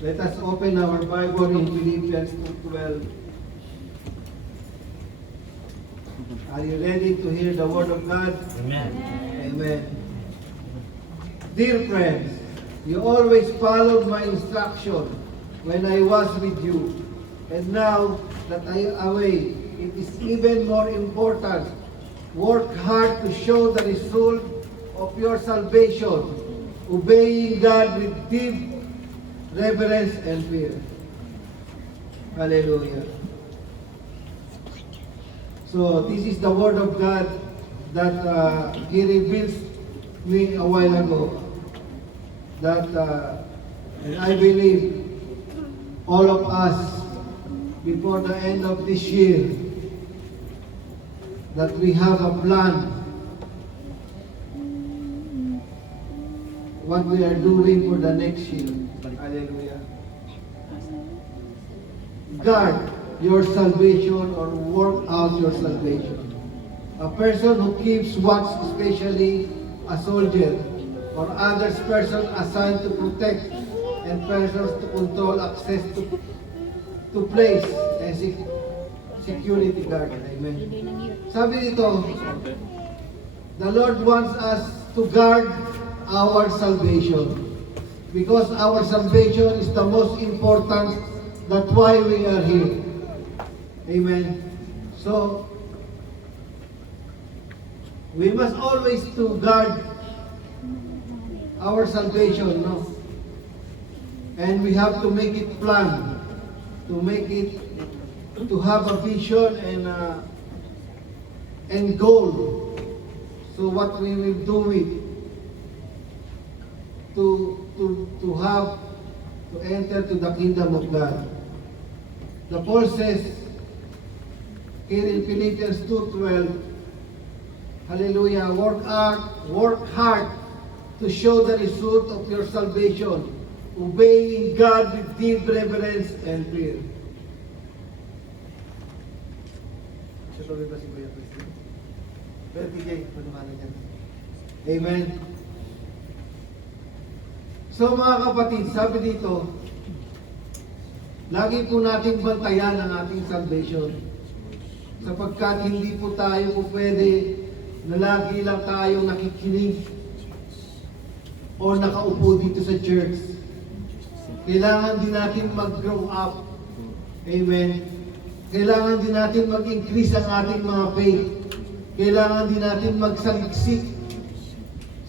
Let us open our Bible in Philippians 2:12. Are you ready to hear the Word of God? Amen. Amen. Dear friends, you always followed my instruction when I was with you. And now that I am away, it is even more important. Work hard to show the result of your salvation, obeying God with deep reverence and fear. Hallelujah. So this is the Word of God that He reveals me a while ago. That and I believe all of us before the end of this year that we have a plan what we are doing for the next year. Hallelujah. Guard your salvation or work out your salvation. A person who keeps watch, especially a soldier or others person assigned to protect and persons to control access to place and security guard. Amen. Sabi dito, the Lord wants us to guard our salvation because our salvation is the most important. That's why we are here. Amen. So, we must always to guard our salvation, no? And we have to make it plan, to make it, to have a vision and goal. So what we will do with to have to enter to the kingdom of God. The Paul says here in Philippians 2:12, hallelujah, work hard to show the result of your salvation, obeying God with deep reverence and fear. Amen. So mga kapatid, sabi dito, lagi po nating bantayan ang ating salvation. Sapagkat hindi po tayo po pwede na lagi lang tayong nakikinig o nakaupo dito sa church. Kailangan din natin mag-grow up. Amen. Kailangan din natin mag-increase ang ating mga faith. Kailangan din natin magsaliksik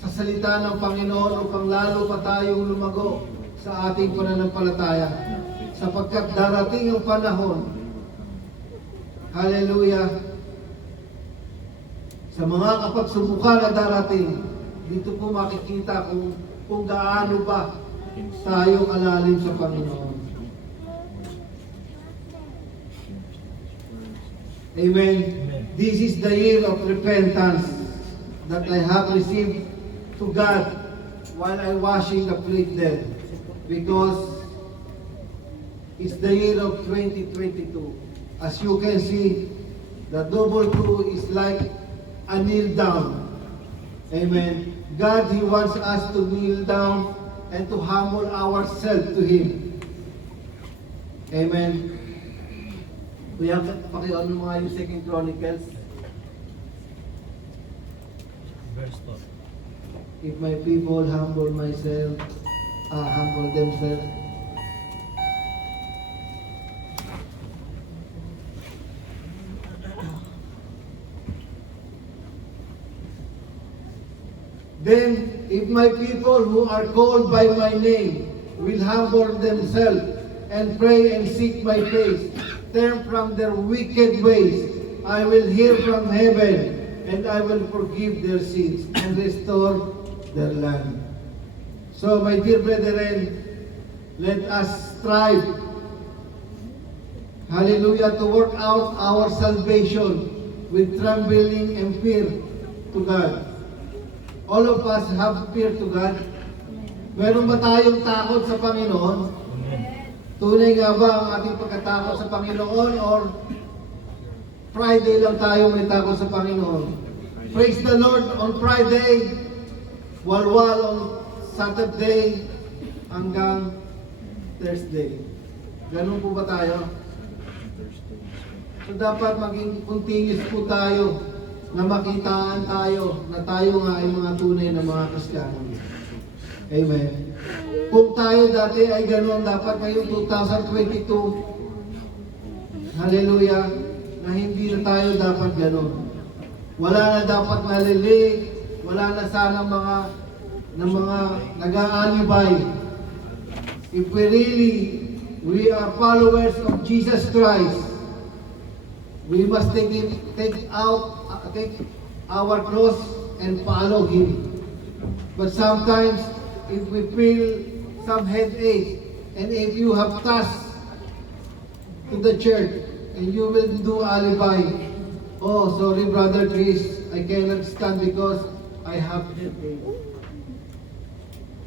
sa salita ng Panginoon upang lalo pa tayong lumago sa ating pananampalataya. Sapagkat darating ang panahon, hallelujah, sa mga kapagsubukan na darating, dito po makikita kung gaano ba tayo kalalim sa Panginoon. Amen. This is the year of repentance that I have received to God while I washing the plate there, because it's the year of 2022. As you can see, the double two is like a kneel down. Amen. God, He wants us to kneel down and to humble ourselves to Him. Amen. Kuya, pakiano mga yung 2 Chronicles. Verse 4. If my people humble themselves. Then, if my people who are called by my name will humble themselves and pray and seek my face, turn from their wicked ways, I will hear from heaven, and I will forgive their sins and restore their land. So, my dear brethren, let us strive, hallelujah, to work out our salvation with trembling and fear to God. All of us have fear to God. Meron ba tayong takot sa Panginoon? Tunay nga ba ang ating pagkatakot sa Panginoon, or Friday lang tayo may takot sa Panginoon? Praise the Lord on Friday, walwal on Saturday, hanggang Thursday. Ganun po ba tayo? So dapat maging continuous po tayo na makitaan tayo na tayo nga ay mga tunay na mga Kristiyano. Amen. Kung tayo dati ay gano'n, dapat ngayong 2022, hallelujah, na hindi na tayo dapat gano'n. Wala na dapat nalilig, wala na sana mga nag-aalibay. If we are followers of Jesus Christ, we must take our cross and follow Him. But sometimes, if we feel some headache, and if you have task to the church, and you will do alibi, oh, sorry, Brother Chris, I cannot stand because I have headache.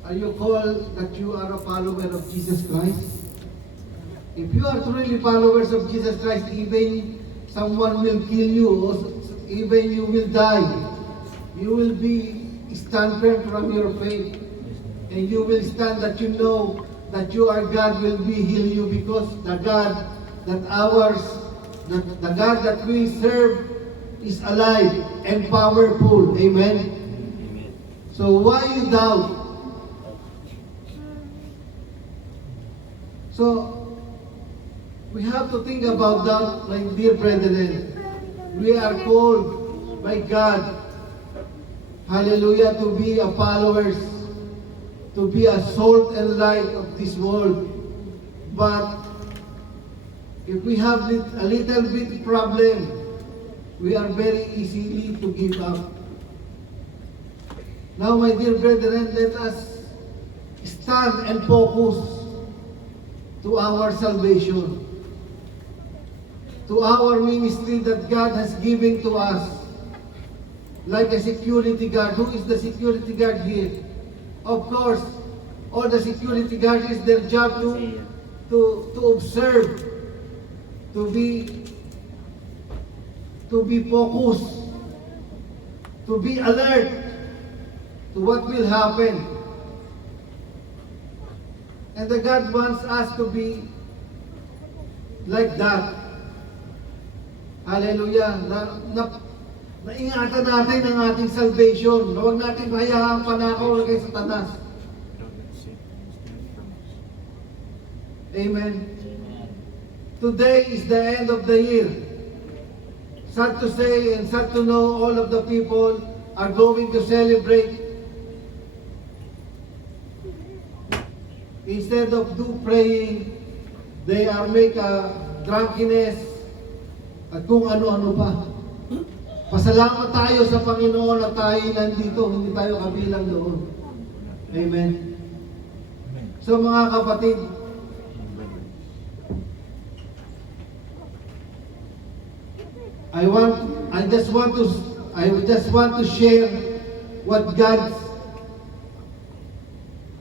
Are you called that you are a follower of Jesus Christ? If you are truly followers of Jesus Christ, even someone will kill you, or even you will die, you will be stand firm from your faith, and you will stand that you know that your God will be heal you, because the God that we serve is alive and powerful. Amen. So why you doubt? So we have to think about that, my dear brethren. We are called by God, hallelujah, to be a followers, to be a salt and light of this world. But if we have a little bit problem, we are very easily to give up. Now, my dear brethren, let us stand and focus to our salvation, to our ministry that God has given to us, like a security guard. Who is the security guard here? Of course, all the security guards is their job to observe, to be focused, to be alert to what will happen. And the God wants us to be like that. Hallelujah. Naingatan natin ang ating salvation. Huwag natin hayaan panakaw kay Satanas. Amen. Today is the end of the year. Sad to say and sad to know, all of the people are going to celebrate. Instead of praying, they are make a drunkenness at kung ano-ano pa. Pasalamat tayo sa Panginoon na tayo nandito, hindi tayo kabilang doon. Amen. So mga kapatid, I just want to share what God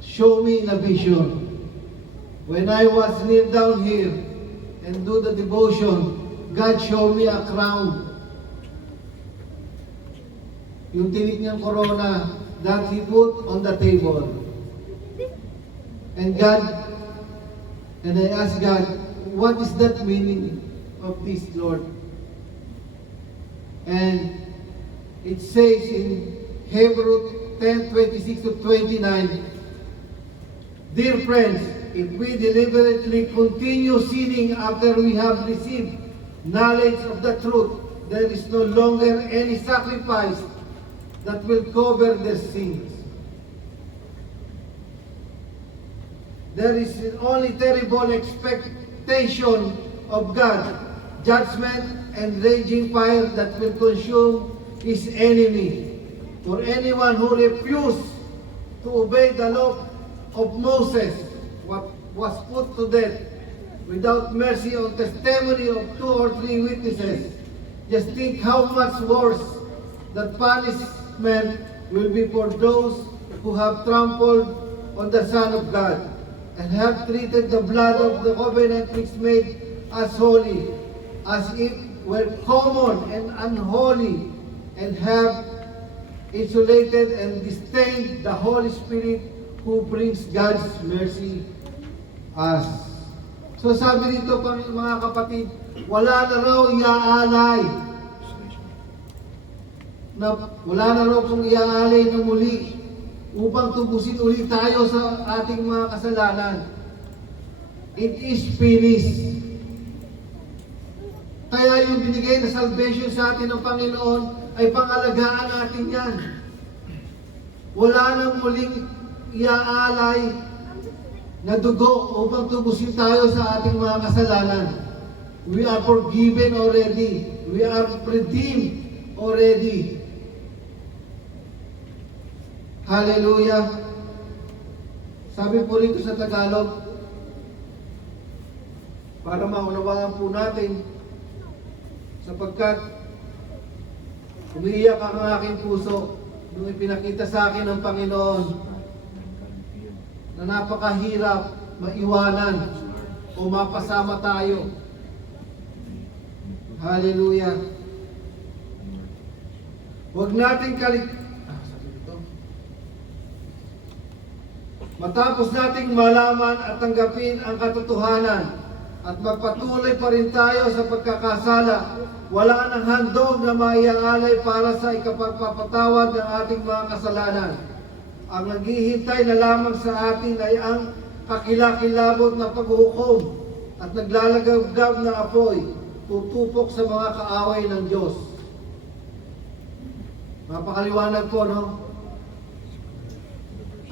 showed me in a vision. When I was kneel down here and do the devotion, God showed me a crown. Yung tinik niyang corona that He put on the table. And I asked God, what is that meaning of this, Lord? And it says in Hebrews 10:26-29, dear friends, if we deliberately continue sinning after we have received knowledge of the truth, there is no longer any sacrifice that will cover their sins. There is only terrible expectation of God, judgment and raging fire that will consume His enemy. For anyone who refused to obey the law of Moses was put to death without mercy on testimony of 2 or 3 witnesses. Just think how much worse that punishment will be for those who have trampled on the Son of God and have treated the blood of the covenant which made us holy as if were common and unholy, and have insulated and disdained the Holy Spirit who brings God's mercy. us. So sabi dito mga kapatid, wala na raw iaalay. Wala na raw pong iaalay na muli upang tubusin ulit tayo sa ating mga kasalanan. It is finished. Kaya yung binigay na salvation sa atin ng Panginoon ay pangalagaan natin yan. Wala nang muling iaalay na dugo upang tubusin tayo sa ating mga kasalanan. We are forgiven already. We are redeemed already. Hallelujah. Sabi po rito sa Tagalog, para maunawaan po natin, sapagkat umiiyak ang aking puso nung ipinakita sa akin ng Panginoon na napakahirap maiwanan o mapasama tayo. Hallelujah. Huwag nating matapos nating malaman at tanggapin ang katotohanan at magpatuloy pa rin tayo sa pagkakasala, wala nang handog na maiaalay para sa ikapagpapatawad ng ating mga kasalanan. Ang naghihintay na lamang sa atin ay ang kakilakilabot na paghuhukom at naglalagabgab na apoy, tutupok sa mga kaaway ng Diyos. Mapakaliwanag po, no?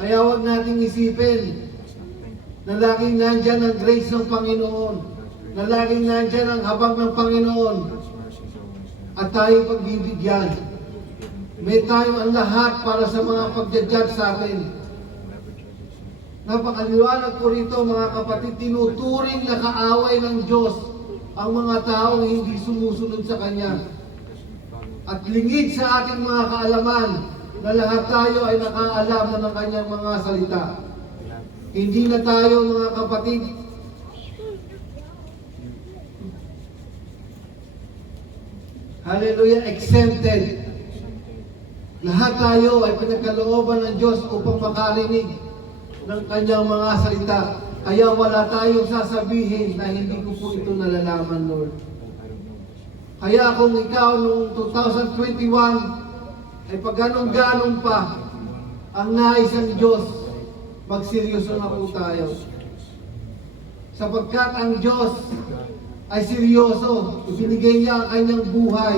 Kaya huwag nating isipin na laging nandyan ang grace ng Panginoon, na laging nandyan ang habag ng Panginoon, at tayo pagbibigyan. May tayo ang lahat para sa mga pagjadjudge sa atin. Napakaliwanag po rito mga kapatid, tinuturing na kaaway ng Diyos ang mga taong hindi sumusunod sa Kanya. At lingid sa ating mga kaalaman na lahat tayo ay nakaalam na ng Kanyang mga salita. Hindi na tayo mga kapatid hallelujah, exempted. Lahat tayo ay pinagkalooban ng Diyos upang makarinig ng Kanyang mga salita. Kaya wala tayong sasabihin na hindi ko po ito nalalaman, Lord. Kaya kung ikaw noong 2021 ay pag ganong-ganon pa ang nais ng Diyos, magseryoso na po tayo. Sapagkat ang Diyos ay seryoso. Ibinigay niya ang Kanyang buhay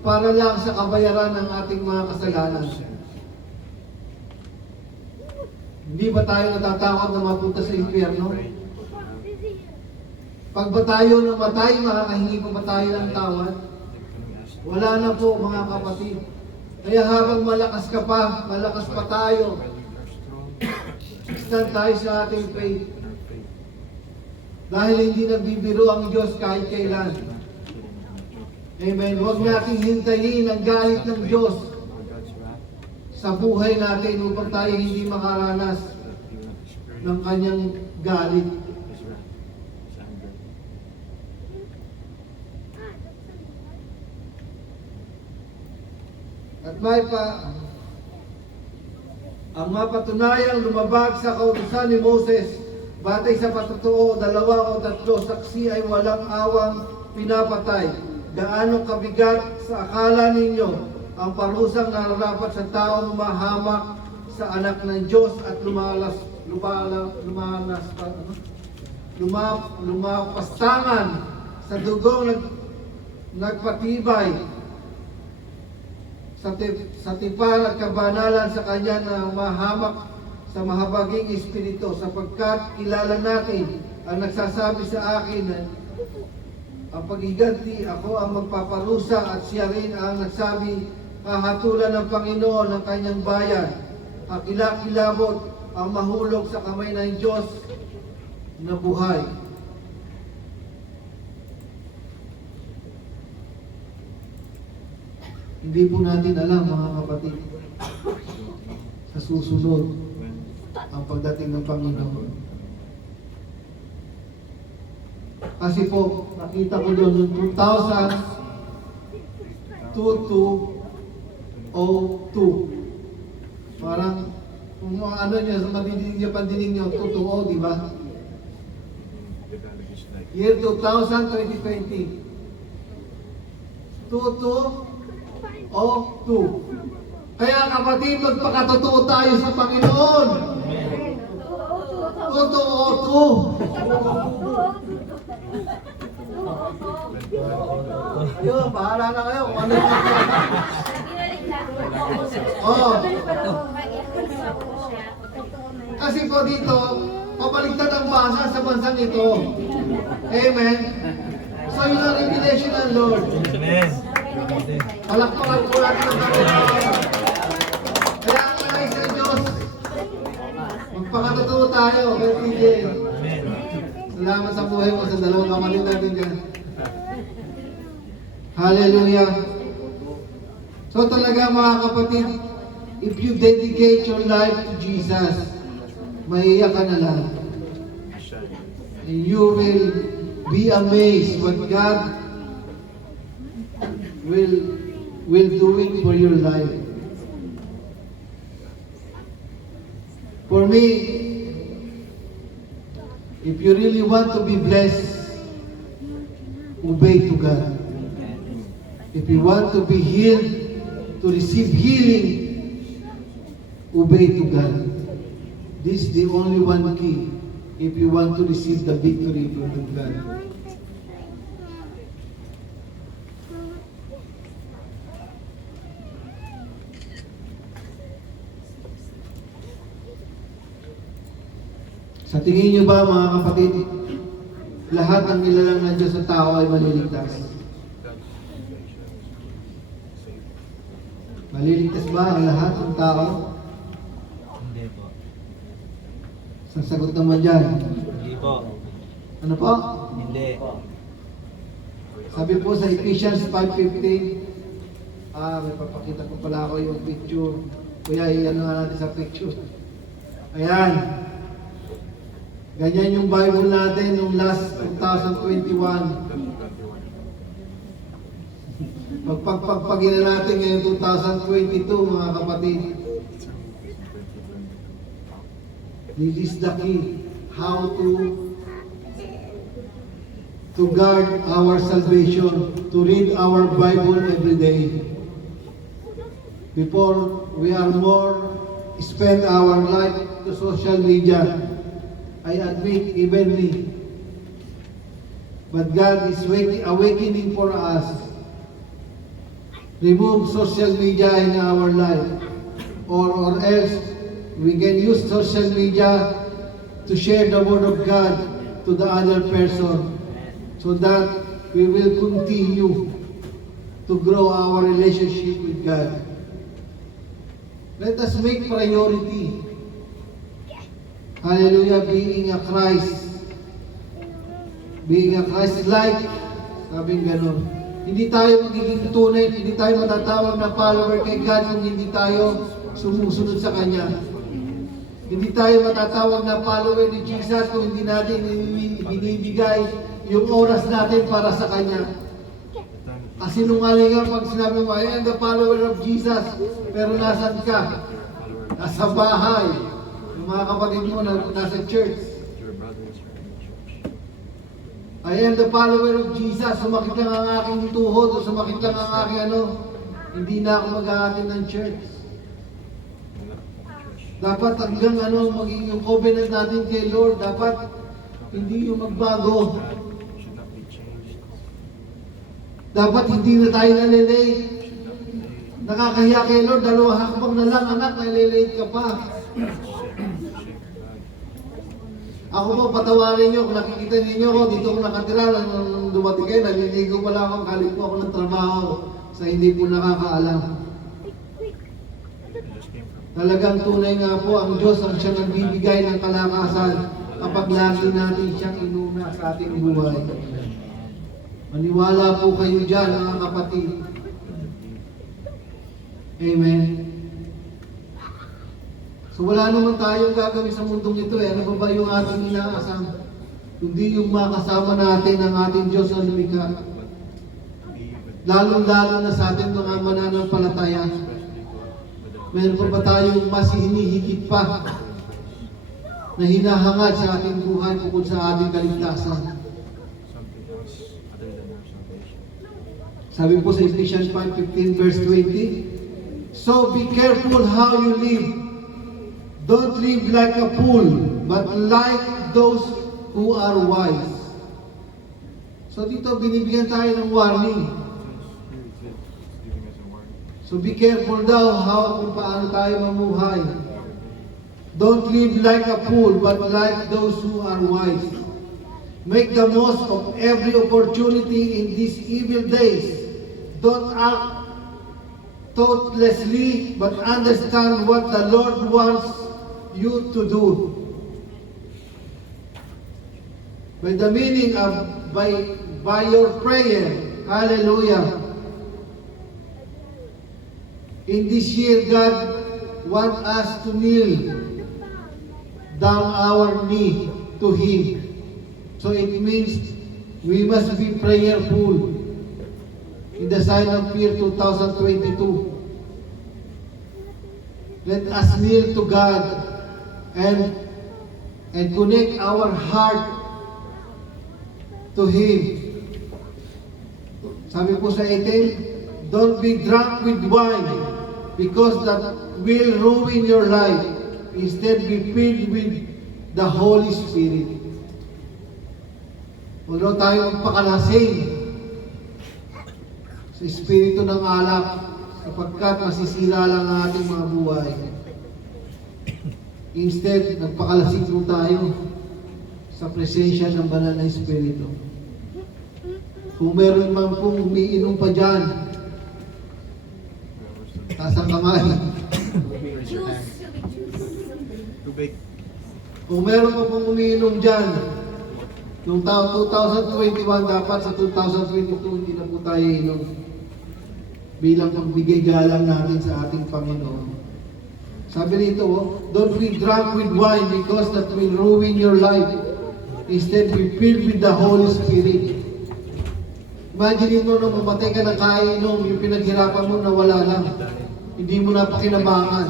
para lang sa kabayaran ng ating mga kasalanan. Hindi ba tayo natatakot na mapunta sa impyerno? Pag ba tayo namatay, makakahingi pa ba tayo ng tawad? Wala na po mga kapatid. Kaya habang malakas ka pa, malakas pa tayo, stand tayo sa ating faith. Dahil hindi nagbibiro ang Diyos kahit kailan. Amen. Huwag nating hintayin ang galit ng Diyos sa buhay natin upang tayo hindi makaranas ng Kanyang galit. At may pa ang mapatunayang lumabag sa kautusan ni Moses, batay sa patotoo, 2 o 3 saksi ay walang awang pinapatay. Gaano kabigat sa akala ninyo ang parusang nararapat sa taong mahamak sa anak ng Diyos at lumapastangan sa dugong nagpatibay sa tipan at kabanalan sa Kanya na mahamak sa mahabaging espiritu, sapagkat kilala natin ang nagsasabi sa akin na ang paghiganti, ako ang magpaparusa, at siya rin ang nagsabi, hahatulan ng Panginoon ng Kanyang bayan. Kilabot ang mahulog sa kamay ng Diyos na buhay. Hindi po natin alam mga kapatid sa susunod ang pagdating ng Panginoon. Kasi po, nakita ko doon noong 2002. Parang, kung ano niya, sa madidinig niya pandinig niyo, totoo, di ba? Year 2000, 2020. 2202. Kaya kapatid, magpakatotoo tayo sa Panginoon. 2202. Ayun, bahala na kayo kung ano yung oh. Kasi po dito, pabaligtad ang basa sa bansang ito. Amen. So yun ang revelation ng Lord. Amen. Palakpakan po natin ang Panginoon. Kaya ang nais ng Diyos, magpakatotoo tayo. Kaya TJ, Amen. salamat sa buhay mo sa dalawang kapatid natin dyan. Hallelujah. So talaga mga kapatid, if you dedicate your life to Jesus, maiiyak ka na lang. And you will be amazed what God will do it for your life. For me, if you really want to be blessed, obey to God. If you want to be healed, to receive healing, obey to God. This is the only one key if you want to receive the victory from God. Sa tingin niyo ba mga kapatid, lahat ng nilalang ng Diyos sa tao ay maliligtas? Maliligtas ba ang lahat ng tao? Hindi po. Sa sagot naman dyan. Hindi po. Ano po? Hindi. Sabi po sa Ephesians 5:15, may papakita ko pala ako yung picture. Kuya, i-ano nga natin sa picture. Ayan. Ganyan yung Bible natin nung last 2021. Pagpagpagpagin na natin ngayon 2022 mga kapatid. This is the key. How to guard our salvation, to read our Bible every day. Before we are more spend our life to social media. I admit, even me. But God is awakening for us. Remove social media in our life, or else we can use social media to share the word of God to the other person, so that we will continue to grow our relationship with God. Let us make priority. Hallelujah, being a Christ-like, sabing gano'n. Hindi tayo magiging tunay, hindi tayo matatawag na follower kay God kung hindi tayo sumusunod sa Kanya. Hindi tayo matatawag na follower ni Jesus kung hindi natin binibigay yung oras natin para sa Kanya. Kasi nungaling nga pag sinabi mo, I am the follower of Jesus, pero nasan ka? Nasa bahay. Yung mga kapatid mo nasa church. I am the follower of Jesus. Sumakit lang ang aking tuhod o sumakit lang ang aking hindi na ako mag-aatin ng church. Dapat hanggang maging yung covenant natin kay Lord, dapat hindi yung magbago. Dapat hindi na tayo nalilate. Nakakahiya kay Lord, 2 hakbang na lang anak, nalilate ka pa. Ako po, patawarin nyo, kung nakikita ninyo ko, dito ko nakatira, nung dumating kayo, naliligo pala ako, kalit po ako ng trabaho sa hindi po nakakaalam. Talagang tunay nga po, ang Diyos ang siyang nagbibigay ng kalakasan kapag lagi natin siyang inuna sa ating buhay. Maniwala po kayo dyan, mga kapatid. Amen. So wala naman tayong gagawin sa mundong ito Ano ba yung ating inaasam? Kundi yung makasama natin ang ating Diyos na lumikha. Lalong-lalo na sa ating mga mananampalataya. Meron pa ba tayong mas hinihigit pa na hinahangad sa ating buhay bukod sa ating kaligtasan? Sabi po sa Ephesians 5:15 verse 20, so be careful how you live. Don't live like a fool, but like those who are wise. So dito binibigyan tayo ng warning. So be careful daw kung paano tayo mamuhay. Don't live like a fool, but like those who are wise. Make the most of every opportunity in these evil days. Don't act thoughtlessly, but understand what the Lord wants you to do. By the meaning of by your prayer, hallelujah. In this year, God wants us to kneel down our knee to Him. So it means we must be prayerful in the sign of year 2022. Let us kneel to God and connect our heart to Him. Sabi po sa 18, don't be drunk with wine, because that will ruin your life. Instead, be filled with the Holy Spirit. Huwag daw tayo magpakalasing sa espiritu ng alak, sapagkat masisira lang ang ating mga buhay. Instead, nagpakalasing po tayo sa presensya ng banal na espiritu. Kung meron man pong umiinom pa dyan, taas ang kamay. Tubig. Kung meron pa pong umiinom dyan, noong taon 2021, dapat sa 2022, hindi na po tayo inom. Bilang pagbigay galang natin sa ating Panginoon. Sabi nito, don't be drunk with wine, because that will ruin your life. Instead, be filled with the Holy Spirit. Imagine mo nung mamatay ka na kainom, yung pinaghirapan mo na wala lang. Hindi mo na pakinabangan.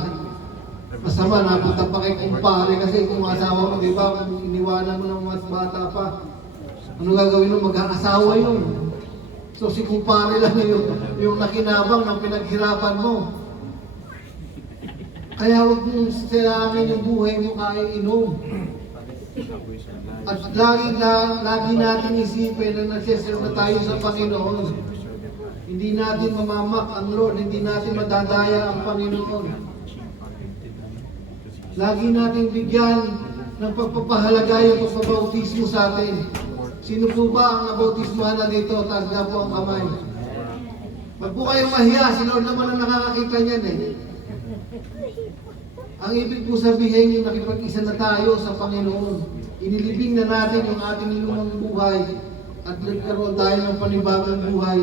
Masama, napunta pa kay kumpare kasi kung asawa mo, di ba, kung iniwanan mo ng mas bata pa, ano gagawin mo? Mag-aasawa yun. So si kumpare lang yung nakinabang ng pinaghirapan mo. Kaya huwag mong sirangin yung buhay mo kaya inom. At lagi natin isipin na nagsiserve na tayo sa Panginoon. Hindi natin mamamak ang Lord, hindi natin madadaya ang Panginoon. Lagi natin bigyan ng pagpapahalaga yung pagpabautismo sa atin. Sino po ba ang nabautismohan na dito? Taas na po ang kamay. Wag po kayong mahiya, si Lord naman ang nakakakita niyan eh. Ang ibig po sabihin yung nakipag-isa na tayo sa Panginoon. Inilibing na natin yung ating lumang buhay at nagkaroon tayo ng panibagong buhay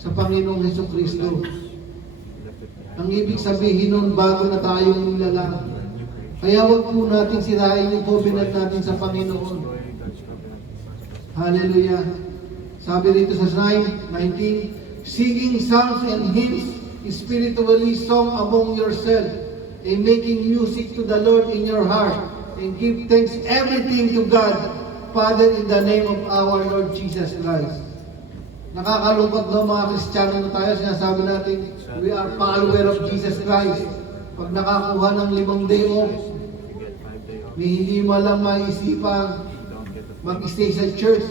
sa Panginoong Hesukristo. Ang ibig sabihin nun, bago na tayong nilalang. Kaya huwag po natin sirain yung covenant natin sa Panginoon. Hallelujah. Sabi rito sa 9:19, singing psalms and hymns spiritually song among yourselves, and making music to the Lord in your heart, and give thanks everything to God, Father, in the name of our Lord Jesus Christ. Nakakalungkot daw mga Kristiyano na tayo, sinasabi natin, we are follower of Jesus Christ. Pag nakakuha ng 5 day off, hindi mo lang maisipang mag-stay sa church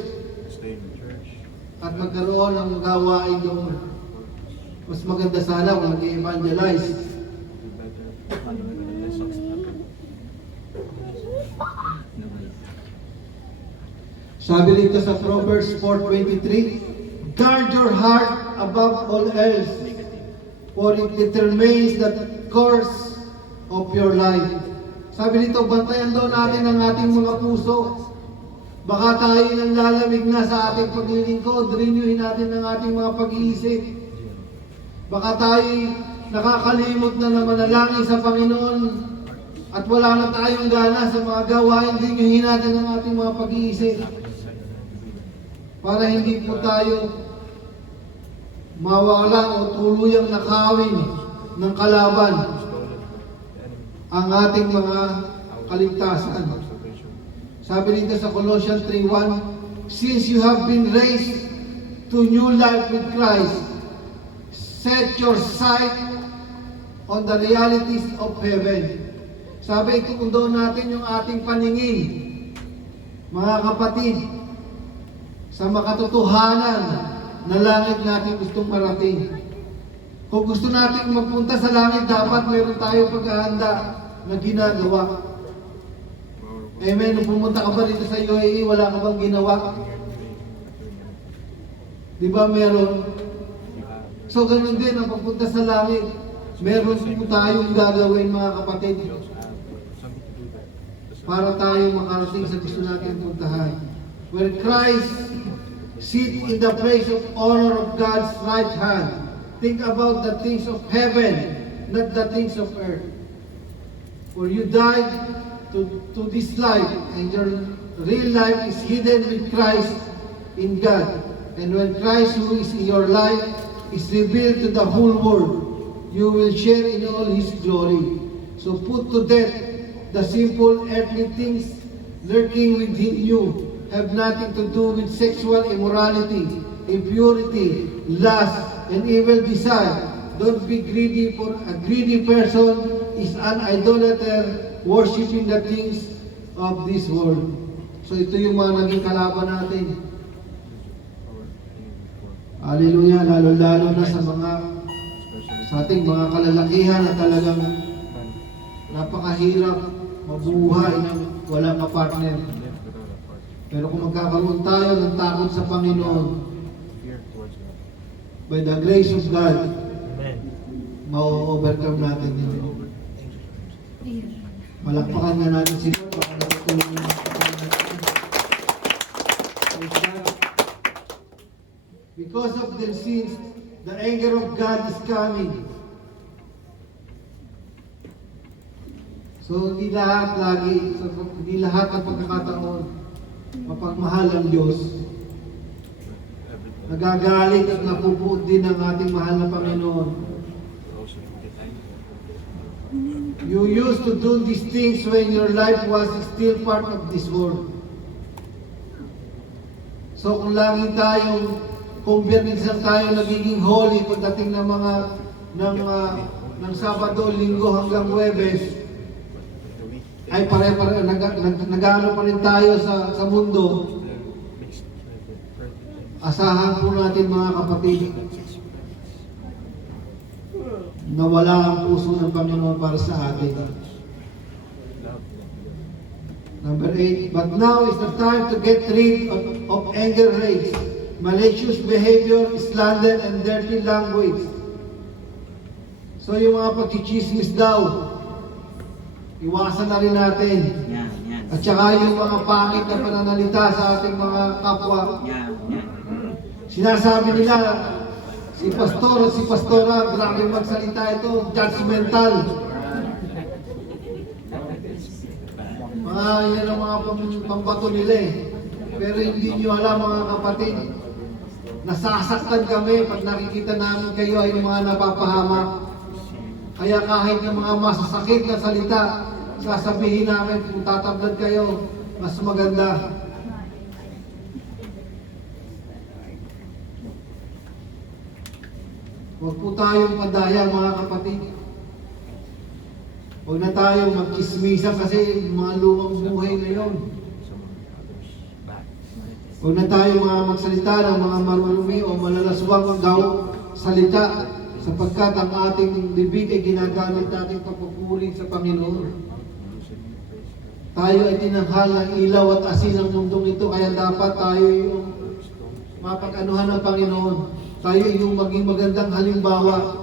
at magkaroon ng gawain doon. Mas maganda sana kung mag-evangelize. Sabi rito sa Proverbs 4:23, guard your heart above all else, for it determines the course of your life. Sabi rito, bantayan daw natin ang ating mga puso. Baka tayo nang lalamig na sa ating paglilingkod, renewin natin ang ating mga pag-iisip. Baka tayo nakakalimot na manalangin sa Panginoon at wala na tayong gana sa mga gawain, renewin natin ang ating mga pag-iisip. Para hindi po tayo mawala o tuluyang nakawin ng kalaban ang ating mga kaligtasan. Sabi rito sa Colossians 3:1, since you have been raised to new life with Christ, set your sight on the realities of heaven. Sabi, ituundo natin yung ating paningin, mga kapatid, sa makatotohanan na langit natin gustong marating. Kung gusto natin magpunta sa langit, dapat meron tayong paghahanda na ginagawa. Amen. Nung pumunta ka ba dito sa UAE, wala ka bang ginawa? Di ba meron? So ganun din ang pagpunta sa langit. Meron po tayong gagawin, mga kapatid, para tayo makarating sa gusto natin puntahan. When Christ sit in the place of honor of God's right hand, think about the things of heaven, not the things of earth. For you died to this life, and your real life is hidden with Christ in God. And when Christ, who is in your life, is revealed to the whole world, you will share in all His glory. So put to death the simple earthly things lurking within you. Have nothing to do with sexual immorality, impurity, lust, and evil desire. Don't be greedy, for a greedy person is an idolater, worshiping the things of this world. So ito yung mga naging kalaban natin. Hallelujah, lalo-lalo na sa ating mga kalalakihan na talagang napakahirap mabuhay ng walang kapartner. Pero kung magkakaroon tayo ng takot sa Panginoon, by the grace of God, ma-overcome natin yun. Malakpakan na natin sila para natutulong na because of their sins, the anger of God is coming. So hindi lahat ng pagkakataon mapagmahal ang Diyos. Nagagalit at napupuot din ang ating mahal na Panginoon. You used to do these things when your life was still part of this world. So kung lagi tayong, kung Biyernes lang tayo nagiging holy pagdating ng ng Sabado, Linggo hanggang Huwebes, ay pare-pare nag-ano pa rin tayo sa mundo. Asahan po natin, mga kapatid, na wala ang puso ng Panginoon para sa atin. Number 8, but now is the time to get rid of anger, rage, malicious behavior, slander, and dirty language. So yung mga pagchichismis daw, iwasan na rin natin. At saka yung mga pangit na pananalita sa ating mga kapwa. Sinasabi nila, si pastor at si pastora, grabe magsalita ito, judgmental. Yan ang mga pambato nila eh. Pero hindi nyo alam, mga kapatid, nasasaktan kami pag nakikita namin kayo ay mga napapahamak. Kaya kahit yung mga masasakit na salita, sasabihin namin kung tatablad kayo, mas maganda. Huwag po tayong madaya, mga kapatid. Huwag na tayong magkismisa kasi mga lumang buhay na yun. Huwag na tayong magsalita ng mga marumi o malalaswang salita, sapagkat ang ating bibig ay ginagamit natin papupuri sa Panginoon. Tayo ay tinanghal ng ilaw at asin ng mundong ito, kaya dapat tayo yung mapag-anuhan ng Panginoon. Tayo yung maging magandang halimbawa.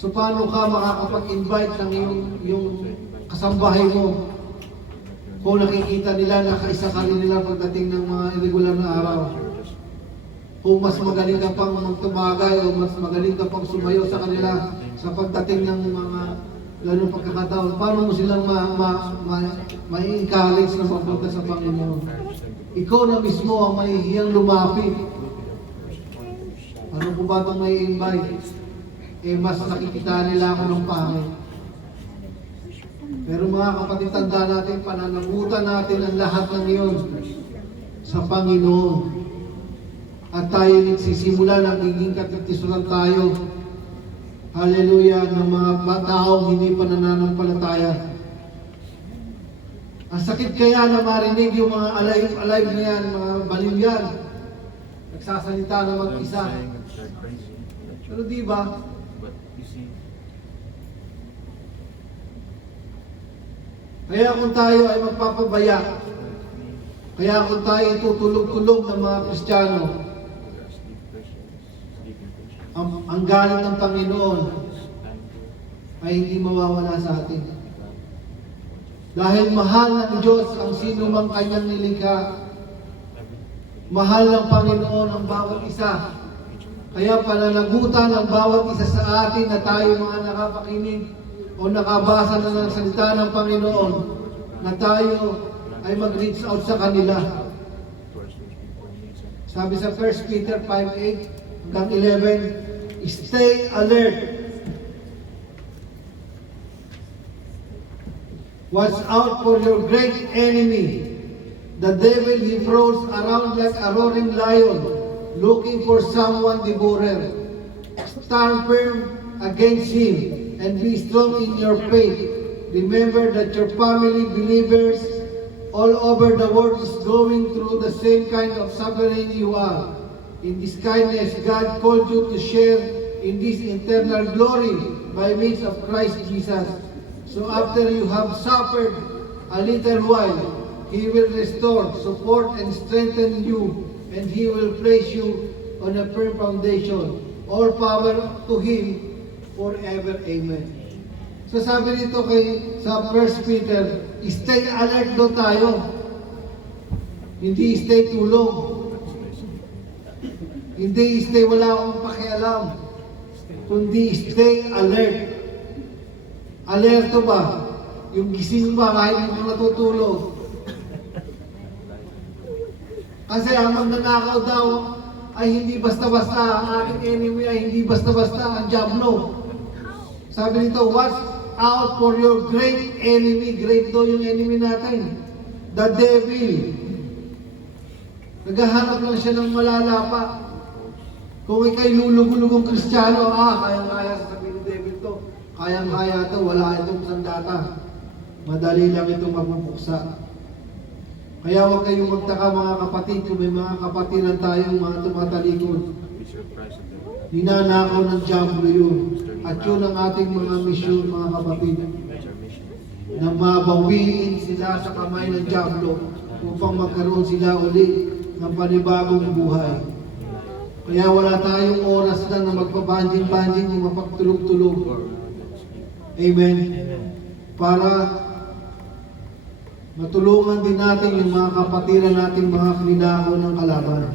So paano ka makakapag-invite ng yung kasambahay mo kung nakikita nila na kaisa ka rin nila pagdating ng mga irregular na araw? Kung mas magaling ka pang magtumagay o mas magaling ka pang sumayo sa kanila sa pagdating ng mga ganung pagkakataon, paano mo silang ma-encourage na magpunta sa Panginoon? Ikaw na mismo ang mahihiyang lumapit. Ano po ba itong may invite? Mas nakikita nila ako ng pangit. Pero mga kapatid, tanda natin, pananagutan natin ang lahat ng iyon sa Panginoon. at tayo nagsisimula nagiging katitisuran tayo. Hallelujah, ng mga taong hindi pa nananampalataya. Ang sakit kaya na marinig yung mga alive na yan, mga baliw yan. Nagsasalita na mag-isa. Pero di ba? But you see, Kaya kung tayo ay magpapabaya, kaya kung tayo tutulog-tulog ng mga Kristiyano, ang galit ng Panginoon ay hindi mawawala sa atin. Dahil mahal ng Diyos ang sino mang kanyang nilikha. Mahal ng Panginoon ang bawat isa. Kaya pananagutan ang bawat isa sa atin na tayo mga nakapakinig o nakabasa na ng salita ng Panginoon, na tayo ay mag-reach out sa kanila. Sabi sa 1 Peter 5:8 hanggang 11, stay alert. Watch out for your great enemy, the devil. He prowls around like a roaring lion, looking for someone devourer. Stand firm against him and be strong in your faith. Remember that your family believers all over the world is going through the same kind of suffering you are. In this kindness, God called you to share in this eternal glory by means of Christ Jesus. So after you have suffered a little while, He will restore, support, and strengthen you, and He will place you on a firm foundation. All power to Him forever. Amen. So sabi nito sa 1 Peter, stay alert do tayo. Hindi stay tulog. Hindi stay wala akong pakialam. Kundi stay alert. Alerto ba? Yung gising ba kahit hindi mo natutulog? Kasi ang magnanakaw daw ay hindi basta-basta. Ang ating enemy ay hindi basta-basta. Ang diablo. Sabi nito, watch out for your great enemy. Great daw yung enemy natin. The devil. Naghahanap lang siya ng malalapa. Kung ikay lulugulugong Kristiyano, kayang-kaya sasabihin ng devil to. Kayang-kaya ito, wala itong sandata. Madali lang itong mapupuksa. Kaya huwag kayong magtaka mga kapatid, kung may mga kapatiran tayong mga tumatalikod. Ninanakaw ng diablo yun. At yun ang ating mga misyon, mga kapatid. Na mabawiin sila sa kamay ng diablo upang magkaroon sila uli ng panibagong buhay. Kaya wala tayong oras na magpabanjing-banjing o mapagtulog-tulog. Amen. Para matulungan din natin yung mga kapatiran natin, mga ninakaw ng kalaban.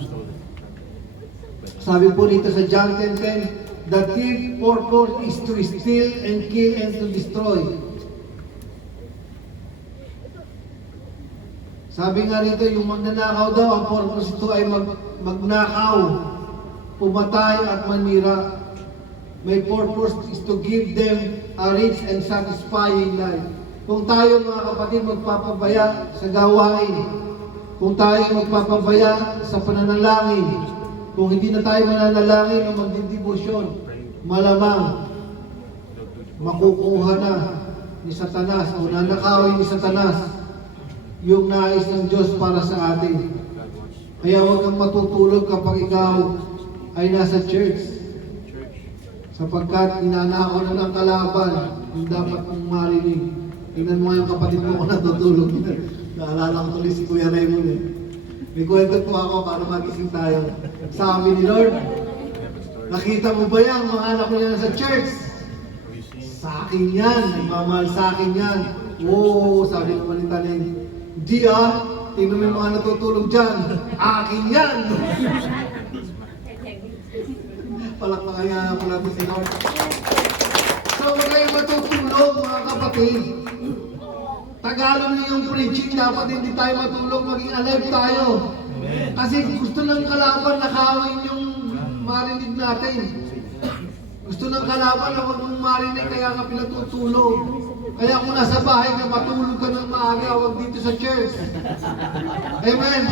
Sabi po dito sa John 10:10, the thief purpose is to steal and kill and to destroy. Sabi nga rito, yung magnanakaw daw, ang purpose ito ay magnakaw, pumatay at manira. May purpose is to give them a rich and satisfying life. Kung tayo mga kapatid magpapabaya sa gawain, kung tayo magpapabaya sa pananalangin, kung hindi na tayo mananalangin o magdidibusyon, malamang makukuha na ni Satanas o nanakawin ni Satanas yung nais ng Diyos para sa atin. Kaya huwag kang matutulog kapag ikaw ay nasa church. Sapagkat inanakaw na ng kalaban yung dapat mong marinig. Tingnan mo yung kapatid mo kung natutulog. Naalala ko tuloy si Kuya Raymond eh. May kwento po ako para magising tayo. Sabi ni Lord, nakita mo ba yan? Mga anak mo yan sa church? Sa akin yan. Nagmamahal sa akin yan. Oo, sabi naman ni Tanin. Hindi tingnan mo yung mga natutulog dyan. Akin yan. Palakpakan nga po natin si Lord. So, huwag kayong matutulog mga kapatid. Tagalog niyo yung preaching, dapat hindi tayo matulog, maging alive tayo. Kasi gusto ng kalaban nakawin yung marinig natin. Gusto ng kalaban na huwag mong marinig, kaya ka pinatutulog. Kaya kung nasa bahay ka, matulog ka ng maaga, huwag dito sa church. Amen?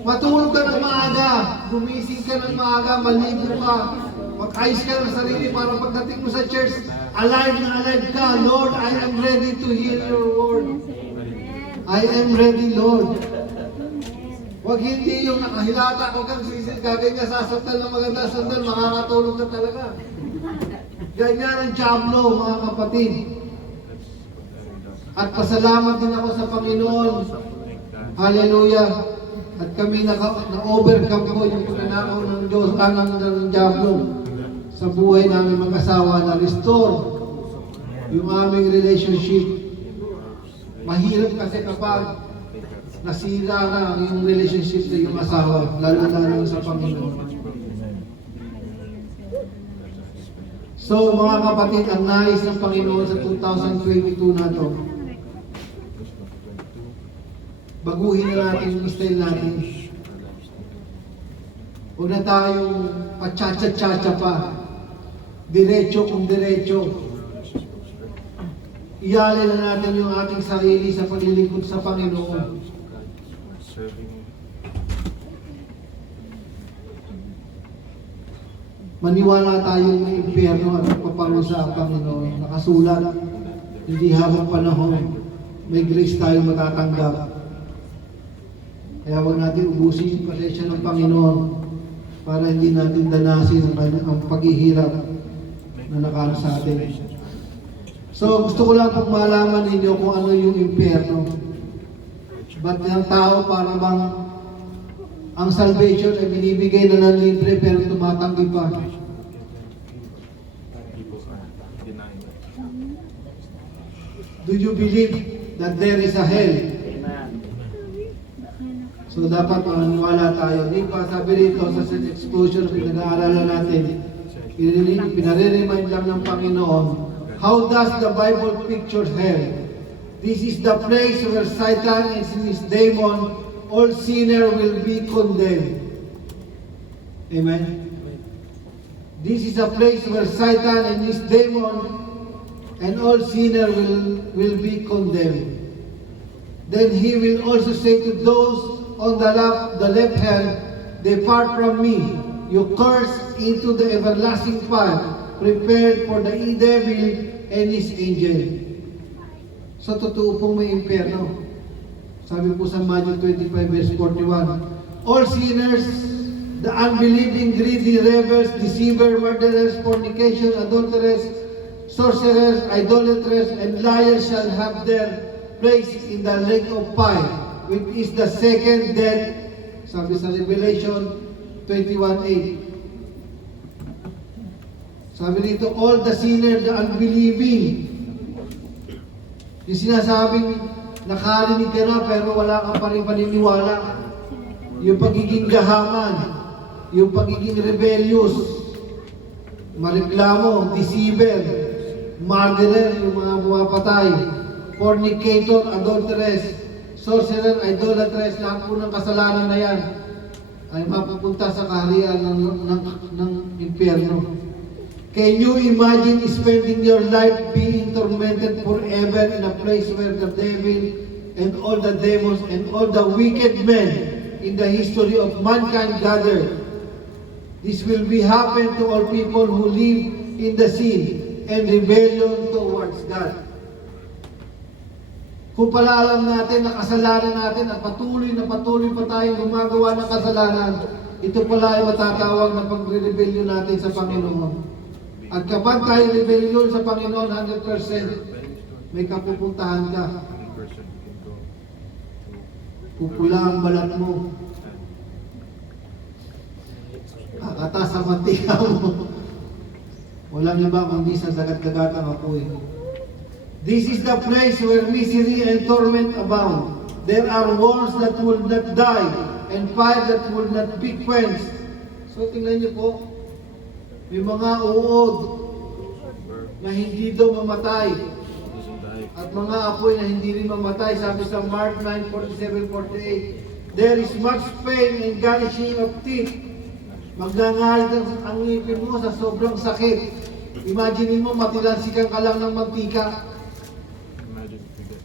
Matulog ka ng maaga, gumising ka ng maaga, maligo ka, mag-ayos ka ng sarili para pagdating mo sa church, alive na alive ka. Lord, I am ready to hear your word. I am ready, Lord. Huwag hindi yung nakahilata, huwag kang sisil, kaganyan sasaktal ng maganda sandal, makakatulog ka talaga. Ganyan ang Diablo, mga kapatid. At pasalamat din ako sa Panginoon. Hallelujah. At kami na-overcome ko yung pagnanakaw ng Diyos, ng Diablo sa buhay namin mag-asawa, na restore yung aming relationship. Mahirap kasi kapag nasira na yung relationship sa iyong asawa, lalo-lalo sa Panginoon. So mga kapatid, ang nais ng Panginoon sa 2022 na to, baguhin na natin yung style natin. Huwag na tayong pa-cha-cha-cha-cha pa. Diretso kung diretso. Iyali na natin yung ating sarili sa paglilingkod sa Panginoon. Maniwala tayong may impyerno at magpaparusa ang Panginoon. Nakasulat, hindi habang panahon, may grace tayo matatanggap. Kaya huwag natin ubusin yung pasensya ng Panginoon para hindi natin danasin ang paghihirap na nakano sa atin. So gusto ko lang pong malaman ninyo kung ano yung impyerno. Ba't ng tao para bang ang salvation ay binibigay na ng libre pero tumatanggi pa? Do you believe that there is a hell? So dapat maniwala tayo. Di ba sabi rito sa exposure na pinag-aaralan natin, pinare-remind lang ng Panginoon, how does the Bible picture hell? This is the place where Satan and his demon, all sinner will be condemned. Amen? This is a place where Satan and his demon and all sinner will be condemned. Then he will also say to those on the left hand, depart from me, you cursed, into the everlasting fire, prepared for the devil and his angel. So totoo pong may impyerno. Sabi po sa Matthew 25 verse 41, all sinners, the unbelieving, greedy, rebels, deceiver, murderers, fornication, adulterers, sorcerers, idolaters, and liars shall have their place in the lake of fire, which is the second death. Sabi sa Revelation 21:8. Sabi dito, all the sinners, the unbelieving. Yung sinasabing nakarinig ka na pero wala ka pa rin paniniwala. Yung pagiging gahaman, yung pagiging rebellious, mareklamo, deceiver, murderer, yung mga bumapatay, fornicator, adulteress, sorcerer, idolatress, lahat po ng kasalanan na yan ay mapupunta sa kaharian ng impyerno. Can you imagine spending your life being tormented forever in a place where the devil and all the demons and all the wicked men in the history of mankind gather? This will be happen to all people who live in the sin and rebellion towards God. Kung pala alam natin na kasalanan natin at patuloy pa tayong gumagawa ng kasalanan, ito pala ay matatawag na pagre-rebellion natin sa Panginoon. At kapag tayo rebellion sa Panginoon 100%, may kapupuntahan ka. Pupula ang balat mo. Kakata sa mantika mo. Walang iba kundi sa dagat-dagatang apoy. This is the place where misery and torment abound. There are wars that will not die and fire that will not be quenched. So tingnan niyo po, may mga uod na hindi daw mamatay at mga apoy na hindi rin mamatay. Sabi sa Mark 9:47-48, there is much pain and gnashing of teeth. Magngangalit ang ngipin mo sa sobrang sakit. Imagine mo, matilansikan ka lang ng mantika.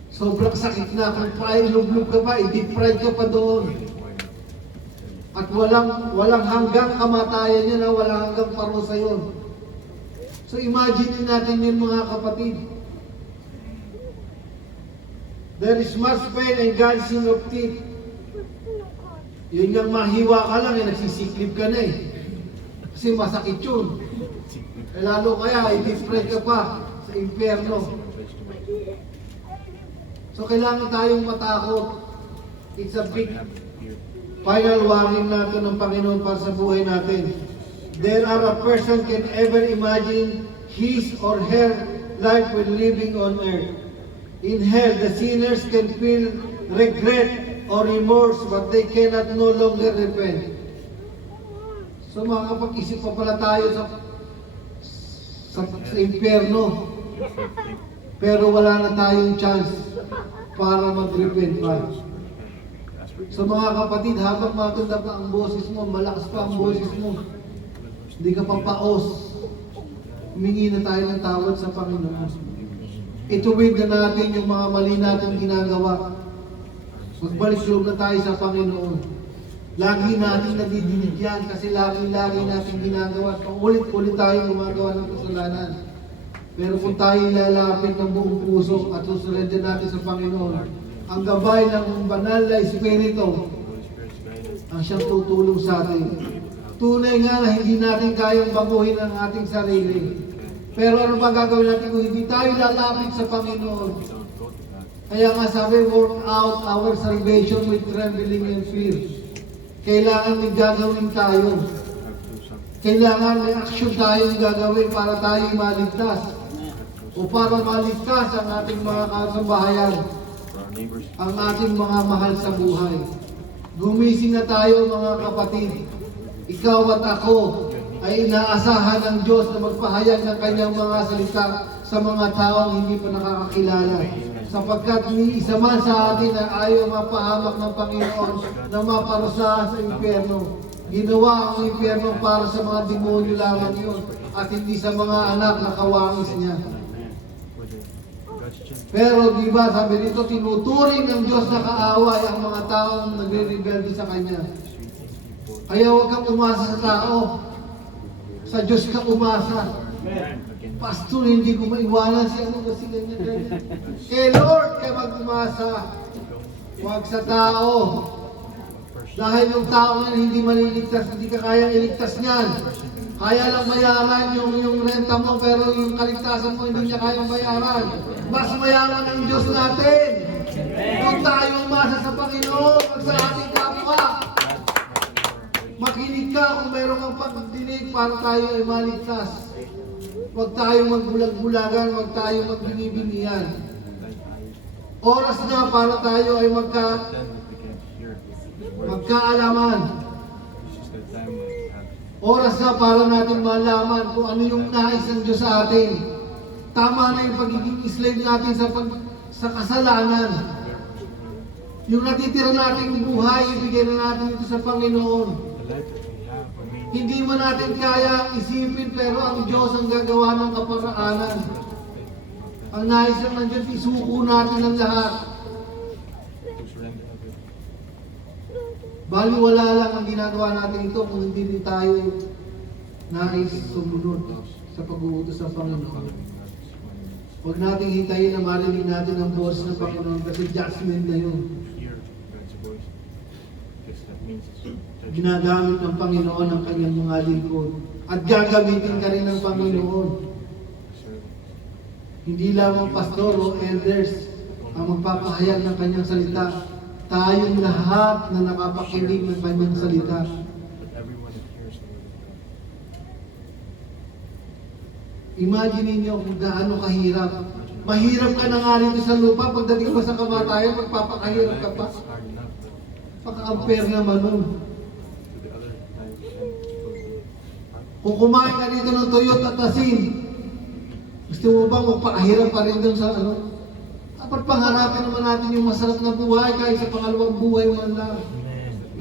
Sobrang sakit na. Kung pa ilublob ka pa, i-deep fried ka pa doon. At walang hanggang kamatayan yun, walang hanggang parusa yun. So imagine natin yun mga kapatid. There is much pain and gasping of teeth. Yun yung mahiwa ka lang, nagsisiklib ka na eh. Kasi masakit yun. Lalo kaya, i-depress ka pa sa impyerno. So kailangan tayong matakot. It's a big final warning natin ng Panginoon para sa buhay natin. There are a person can ever imagine his or her life when living on earth. In hell, the sinners can feel regret or remorse, but they cannot no longer repent. So makakapag-isip pa pala tayo sa impyerno. Pero wala na tayong chance para mag-repent pa. So mga kapatid, habang matunda pa ang boses mo, malakas pa ang boses mo, hindi ka papaos, humingi na tayo ng tawad sa Panginoon. Ituwid na natin yung mga mali natin ginagawa. Magbalik loob na tayo sa Panginoon. Lagi natin nadidinig yan kasi lagi natin ginagawa. Paulit-ulit tayo gumagawa ng kasalanan. Pero kung tayo lalapit ng buong puso at susurrender natin sa Panginoon, ang gabay ng banal na Espiritu ang siyang tutulong sa atin. Tunay nga na hindi natin kayang baguhin ang ating sarili. Pero ano ba gagawin natin kung hindi tayo lalapit sa Panginoon? Kaya nga sabi, work out our salvation with trembling and fear. Kailangan may gagawin tayo. Kailangan may action tayong gagawin para tayo maligtas. O para maligtas ang ating mga kasambahayan, ang ating mga mahal sa buhay. Gumising na tayo mga kapatid. Ikaw at ako ay inaasahan ng Diyos na magpahayag ng kanyang mga salita sa mga taong hindi pa nakakakilala. Sapagkat ni isa man sa atin na ayaw mapahamak ng Panginoon na maparusahan sa impyerno. Ginawa ang impyerno para sa mga demonyo lamang yun at hindi sa mga anak na kawangis niya. Pero di ba sabi dito, tinuturing ng Diyos na kaaway ang mga taong nagre-rebelde sa Kanya. Kaya huwag kang umasa sa tao. Sa Diyos ka umasa. Pastor, hindi ko maiwanan si ano kasi ganyan. Kay Lord ka mag-umasa. Huwag sa tao. Dahil yung tao nga hindi maliligtas, hindi ka kayang iligtas niyan. Kaya lang bayaran yung renta mo, pero yung kaligtasan mo hindi niya kayang bayaran. Mas mayaman ang Diyos natin. Doon tayo umasa sa Panginoon, pag sa ating kapwa. Makinig ka kung mayroon kang pagdinig para tayo ay maligtas. Huwag tayong magbulag-bulagan, huwag tayong magbinibinihan. Oras na para tayo ay magkaalaman. Oras na para natin malaman kung ano yung nais ng Diyos sa atin. Tama na yung pagiging slave natin sa kasalanan. Yung natitira nating buhay, ibigay na natin ito sa Panginoon. Hindi mo natin kaya isipin, pero ang Diyos ang gagawa ng kaparaanan. Ang nais lang ng Diyos, isuko natin ang lahat. Baliwala lang ang ginagawa natin ito kung hindi din tayo nais sumunod sa pag-uutos sa Panginoon. Huwag nating hintayin na marinig natin ang boses ng Panginoon kasi judgment na yun. Ginagamit ng Panginoon ang kanyang mga lingkod. At gagamitin ka rin ng Panginoon. Hindi lamang pastor o elders ang magpapahayag ng kanyang salita. Tayong lahat na nakapakinig ng kanyang salita. Imagine ninyo kung gaano kahirap. Mahirap ka na nga rito sa lupa, pagdating mo sa kamatayan, magpapakahirap ka pa. Paka-ampere naman nun. Kung kumain ka dito ng tuyot at asin, gusto mo bang magpakahirap pa rin dun sa ano? Dapat pangarapin naman natin yung masarap na buhay kahit sa pangalawang buhay man lang.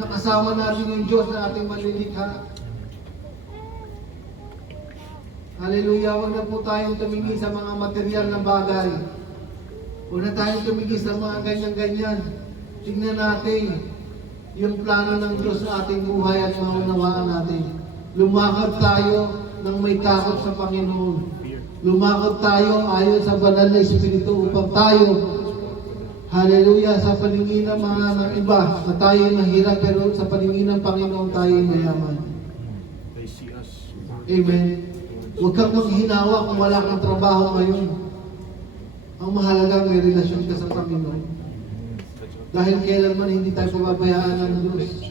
Nakasama natin yung Diyos na ating malilikha. Hallelujah, huwag na po tayong tumingin sa mga material na bagay. Huwag na tayong tumingin sa mga ganyan-ganyan. Tingnan natin yung plano ng Diyos sa ating buhay at maunawaan natin. Lumakad tayo ng may takot sa Panginoon. Lumakad tayo ayon sa banal na Espiritu upang tayo, hallelujah, sa paningin ng mga ng iba na tayo mahirap, pero sa paningin ng Panginoon tayo mayaman. They see us. Amen. Huwag kang maghinawa kung wala kang trabaho ngayon. Ang mahalaga may relasyon ka sa Panginoon. Dahil kailanman hindi tayo pababayaan ng Diyos.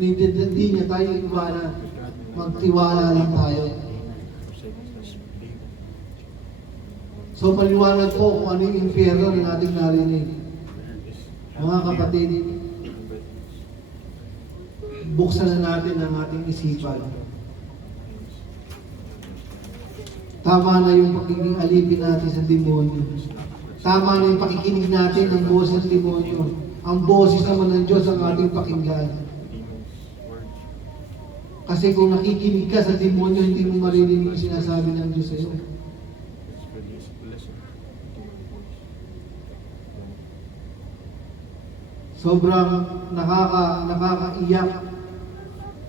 Hindi niya tayo iwanan. Magtiwala lang tayo. So maliwanag po kung ano yung impyerno na nating narinig. Mga kapatid, buksan na natin ang ating isipan. Tama na yung pagiging alipin natin sa demonyo. Tama na yung pakikinig natin ng boses ng demonyo. Ang boses naman ng Diyos ang ating pakinggan. Kasi kung nakikinig ka sa demonyo, hindi mo maririnig yung sinasabi ng Diyos sa iyo. Sobrang nakakaiyak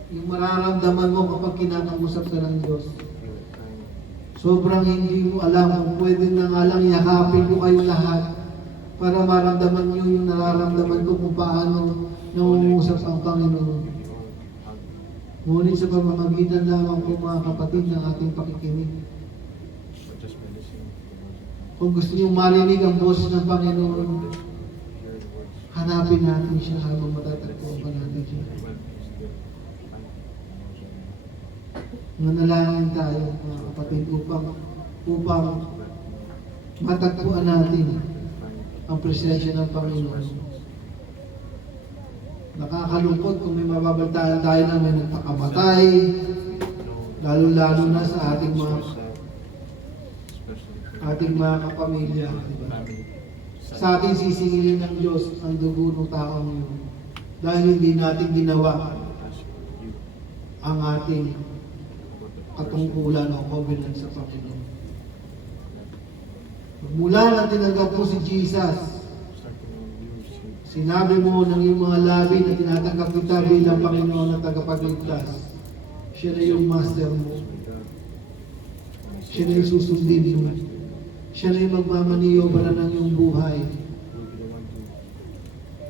yung mararamdaman mo kapag kinakausap ka ng Diyos. Sobrang hindi mo alam kung pwede na nga lang yakapin ko kayo lahat para maramdaman nyo yung nararamdaman ko kung paano nangungusap ang Panginoon. Ngunit sa pamamagitan lamang po mga kapatid ng ating pakikinig. Kung gusto nyo marinig ang boses ng Panginoon, hanapin natin siya habang matatagpuan pa natin siya. Manalangin tayo mga kapatid upang matagpuan natin ang presensya ng Panginoon. Nakakalungkot kung may mababaltaan tayo na may nagpakamatay, lalo-lalo na sa ating mga kapamilya. Diba? Sa ating sisingilin ng Diyos ang dugo ng taong yun. Dahil hindi natin ginawa ang ating katungkulan o covenant sa Panginoon. Mula nang tinanggap mo si Jesus, sinabi mo ng iyong mga labi na tinatanggap kita bilang Panginoon at tagapagligtas. Siya na yung master mo. Siya na yung susundin mo. Siya na yung magmamaniyobra ng iyong buhay.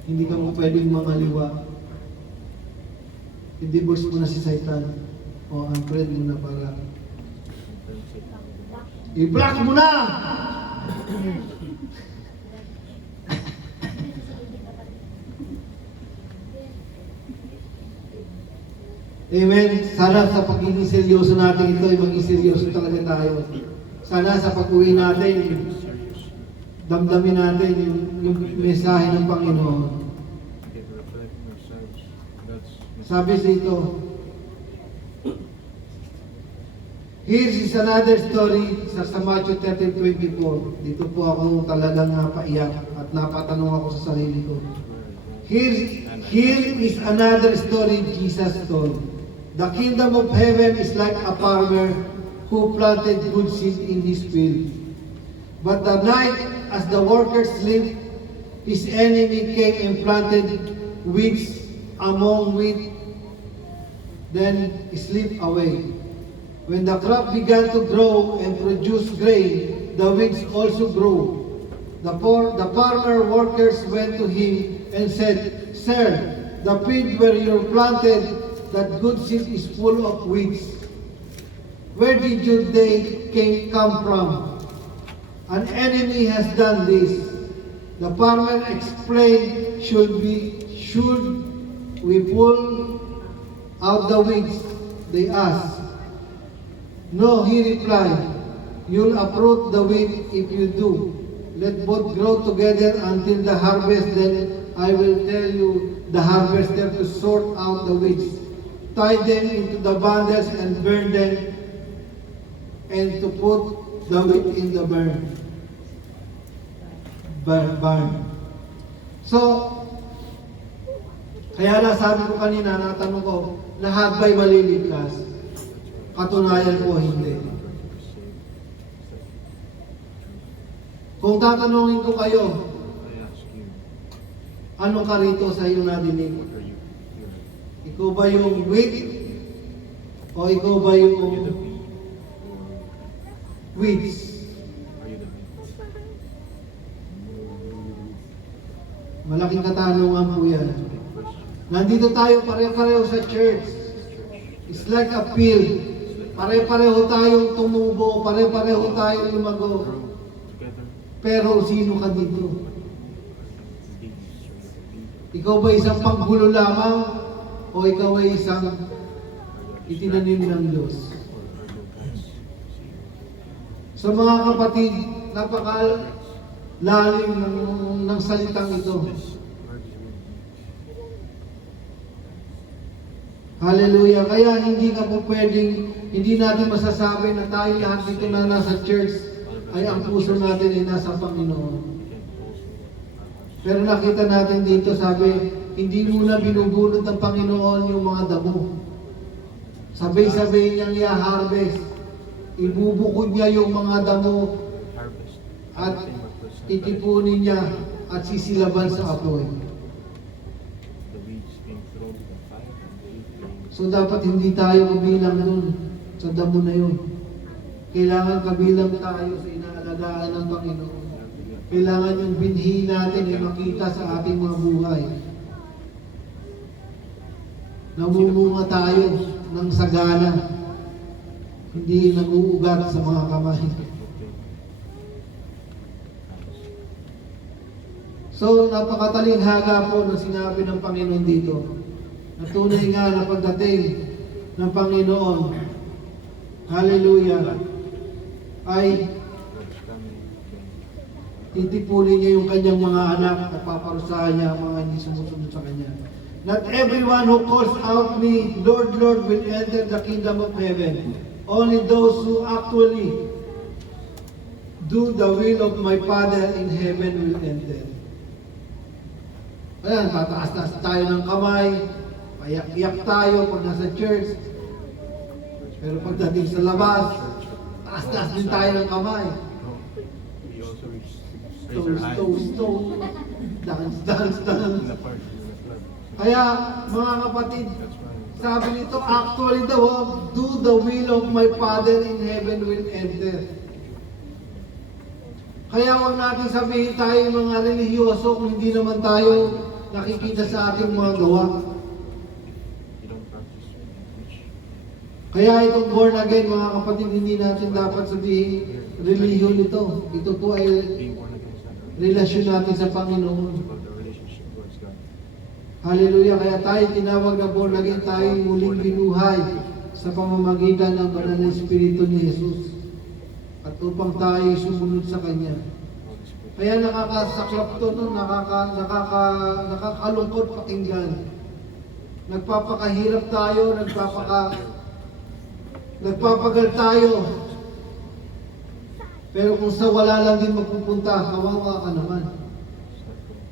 Hindi ka mo pwedeng mangaliwa. I-divorce mo na si Satan. O unfriend mo na para. I-block mo na! Amen. Sana sa pagiging seryoso natin ito, ay maging seryoso talaga tayo. Sana sa pag-uwi natin, damdamin natin yung mensahe ng Panginoon. Sabi sa ito, here is another story sa Matthew 13:24. Dito po ako talagang napaiyak at napatanong ako sa sarili ko. Here is another story Jesus told. The kingdom of heaven is like a farmer who planted good seed in his field. But the night, as the workers slept, his enemy came and planted weeds among wheat, then slipped away. When the crop began to grow and produce grain, the weeds also grew. The farmer workers went to him and said, Sir, the field where you planted that good seed is full of weeds. Where did they come from? An enemy has done this. The farmer explained, should we pull out the weeds? They asked. No, he replied, you'll uproot the wheat if you do. Let both grow together until the harvest, then I will tell you the harvester to sort out the weeds. Tie them into the bundles and burn them, and to put the wheat in the barn. So, kaya nasabi ko kanina, natanong ko, lahat ba'y maliligtas? Katunayan po, hindi. Kung tatanungin ko kayo, ano ka rito sa iyong nadinig? Ikaw ba yung wheat? O ikaw ba Are you the yung wheat? Or weeds? are you the wheat? Malaking katanungan po yan. Big question. Nandito tayo pare-pareho sa church. It's like a field. Pare-pareho tayong tumubo, pare-pareho tayong lumago. Grow together. Pero sino ka dito? Babies. Ikaw ba isang panggulo lamang? O ikaw ay isang itinanim ng Diyos? So mga kapatid, napakalalim ng salitang ito. Hallelujah. Kaya hindi ka po pwedeng, hindi natin masasabi na tayo lahat dito na nasa church ay ang puso natin ay nasa Panginoon. Pero nakita natin dito, sabi, hindi muna binubunod ng Panginoon yung mga damo. Sabay-sabay niyang i-harvest. Ibubukod niya yung mga damo Harvest. at itipunin niya at sisilaban sa apoy. The weeds being thrown in the fire and they being So dapat hindi tayo kabilang dun sa damo na yun. Kailangan kabilang tayo sa inaalagaan ng Panginoon. Kailangan yung binhi natin ay makita sa ating mga buhay. Namumunga tayo ng sagana, hindi naguugat sa mga kamay. So, napakatalinghaga po ng sinabi ng Panginoon dito. Natunay nga na pagdating ng Panginoon, hallelujah, ay titipunin niya yung kanyang mga anak at paparusahan niya ang mga hindi sumusunod sa kanya. Not everyone who calls out me, Lord, Lord, will enter the kingdom of heaven. Only those who actually do the will of my Father in heaven will enter. Ayan, tataas-taas tayo ng kamay, payak-iyak tayo pag nasa church. Pero pagdating sa labas, taas-taas din tayo ng kamay. We also raise our Toast, hands toast, toast. Dance, dance, in dance. the park, in the club. Kaya, mga kapatid, That's why sabi nito, actually daw, do the will of my Father in heaven will enter. Kaya huwag natin sabihin tayo mga relihiyoso kung hindi naman tayo nakikita sa ating mga gawa. you don't practice which Kaya itong born again, mga kapatid, hindi natin dapat sabihin relihiyon ito. Ito po ay being born again is not a relasyon natin sa Panginoon. about the relationship towards God. Hallelujah. Kaya tayo tinawag na born again, tayo muling binuhay sa pamamagitan ng banal na Espiritu ni Jesus. At upang tayo sumunod sa Kanya. Holy Spirit. Kaya nakakasaklap to, no? Nakakalungkot pakinggan. Nagpapakahirap tayo, nagpapagal tayo. Pero kung sa wala lang din magpupunta, kawawa ka naman. It's not going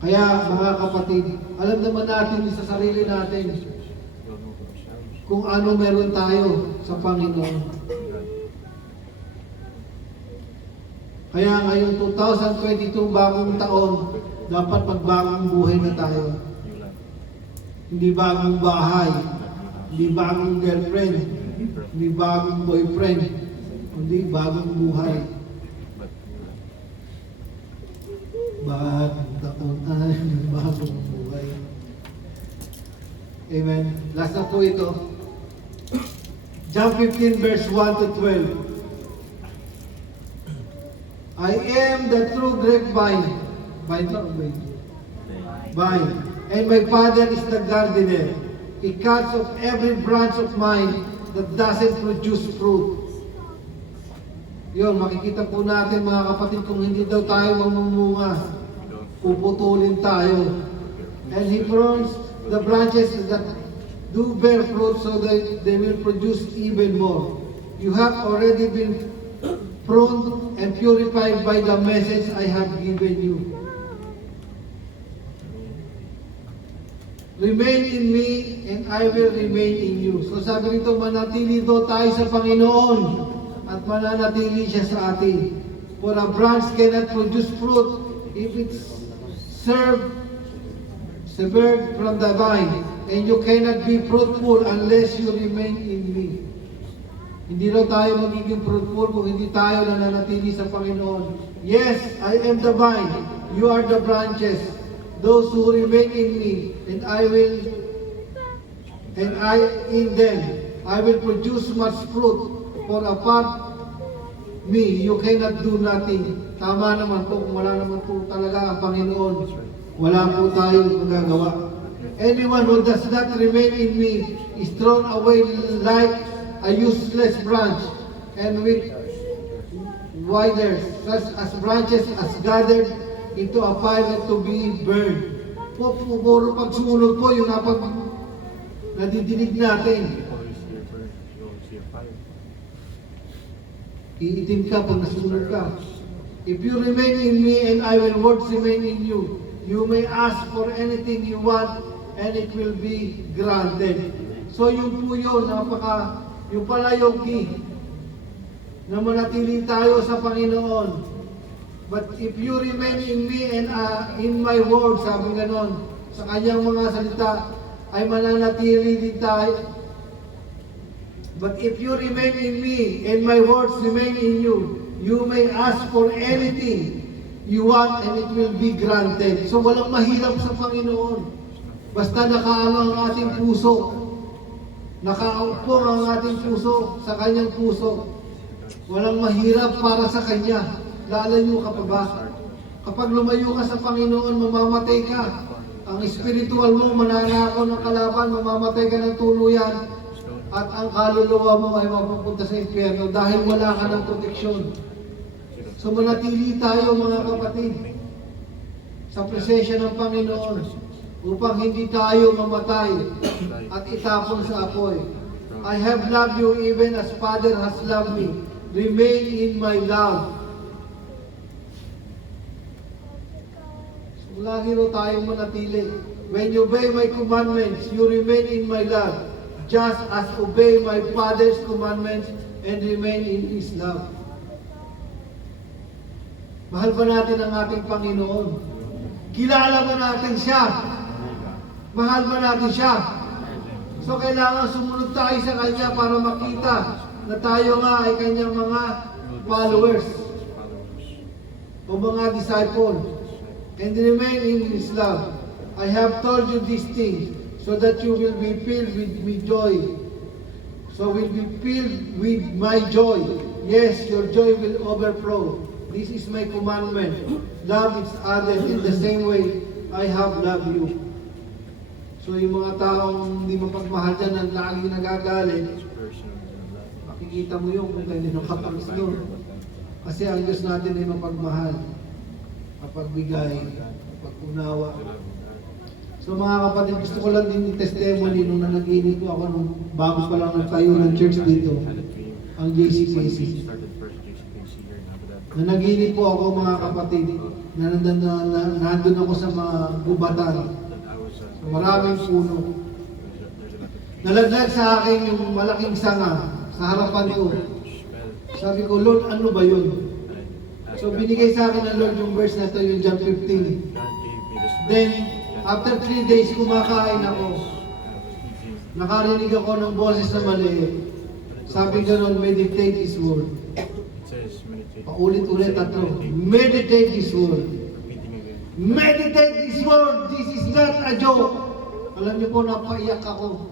Kaya mga kapatid, alam naman natin sa sarili natin to we'll know for ourselves. kung ano meron tayo sa Panginoon. God. Kaya ngayong 2022, bagong taon, dapat magbagong buhay na tayo. New life. Hindi bagong bahay, Not new house. hindi bagong girlfriend, hindi bagong boyfriend, hindi bagong buhay. But new life. Bagong taon ay bagong buhay. Amen. Last na po ito. John 15 verse 1 to 12. I am the true grapevine. Vine ba o vine? Vine. And my Father is the gardener. He cuts off every branch of mine that doesn't produce fruit. Yun, makikita po natin mga kapatid, kung hindi daw tayo mamumunga, puputulin tayo. And He prunes the branches that do bear fruit so that they will produce even more. You have already been pruned and purified by the message I have given you. Remain in me and I will remain in you. So sabi rito, manatili daw tayo sa Panginoon at mananatili siya sa atin. For a branch cannot produce fruit if it's severed from the vine, and you cannot be fruitful unless you remain in me. Hindi raw tayo magiging fruitful kung hindi tayo nananatili sa Panginoon. Yes, I am the vine, you are the branches. Those who remain in me, and I in them, I will produce much fruit. For apart me, you cannot do nothing. Tama naman po, kung wala naman po talaga ang Panginoon, wala po tayong magagawa. Anyone who does not remain in me is thrown away like a useless branch, and with withers, such as branches as gathered into a pile to be burned. Puro pagsumunod po yung nadidinig natin. Before you see a bird, you will see a fire. Iitim ka pag nasunod ka. If you remain in me and I will words remain in you, you may ask for anything you want and it will be granted. So yun po yun, yung pala yung key na manatili tayo sa Panginoon. But if you remain in me and in my word, sabi ganon, sa kanyang mga salita, ay mananatili din tayo. But if you remain in me and my words remain in you, you may ask for anything you want and it will be granted. So walang mahirap sa Panginoon. Basta nakaano ang ating puso. Nakaupo ang ating puso sa kanyang puso. Walang mahirap para sa kanya. Lalayo ka pa ba? Kapag lumayo ka sa Panginoon, mamamatay ka. Ang spiritual mo, mananakaw ng kalaban, mamamatay ka ng tuluyan. At ang kaluluwa mo ay mapupunta sa impyerno dahil wala ka ng proteksyon. So manatili tayo mga kapatid sa presensya ng Panginoon upang hindi tayo mamatay at itapon sa apoy. I have loved you even as Father has loved me. Remain in my love. So, lagi ro tayong manatili. When you obey my commandments, you remain in my love, just as obey my Father's commandments and remain in His love. Mahal ba natin ang ating Panginoon? Kilala ba natin Siya? Mahal ba natin Siya? So kailangan sumunod tayo sa Kanya para makita na tayo nga ay Kanyang mga followers o mga disciples and remain in His love. I have told you these things so that you will be filled with joy. So will be filled with my joy. Yes, your joy will overflow. This is my commandment. Love each other in the same way I have loved you. So yung mga taong hindi mapagmahal dyan ang lagi nagagalit, makikita mo yung kung kanino kapangis doon. Kasi ang Diyos natin ay mapagmahal, mapagbigay, mapag-unawa. So mga kapatid, gusto ko lang din yung testimony nung nanaginip ko ako nung bago pa lang nagtayo ng church dito, ang JCPC. Nanaginip po ako mga kapatid, na nandun ako sa mga gubatan, sa maraming puno. Nalaglag sa akin yung malaking sanga sa harapan ko. Sabi ko, Lord, ano ba yun? So binigay sa akin ng Lord yung verse na ito, yung John 15. Then, after 3 days, kumakain ako. Nakarinig ako ng boses na maliit. Sabi gano'n, meditate His word. Paulit-ulit tatlo. Meditate His word. Meditate His word. This is not a joke. Alam niyo po, napaiyak ako.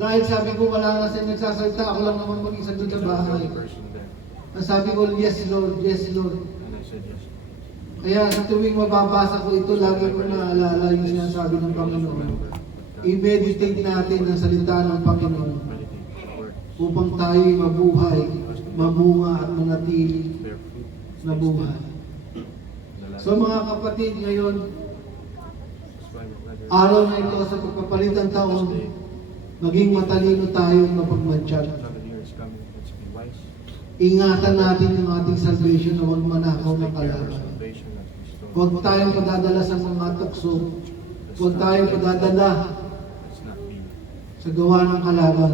Dahil sabi ko, wala na siya nagsasalita. Ako lang naman mag-isa doon sa bahay. Sabi ko, yes Lord, yes Lord. Kaya sa tuwing mababasa ko ito, lagi ko naalala yung sinasabi ng Panginoon. I-meditate natin ang salita ng Panginoon upang tayo'y mabuhay, mamunga at manatili na buhay. So mga kapatid, ngayon, araw na ito sa pagpapalit ng taon, maging matalino tayong mapagmantsyag. Ingatan natin yung ating salvation na huwag manakaw ng kalaban. Huwag tayong padadala sa mga tukso. Huwag tayong padadala sa gawa ng kalaban.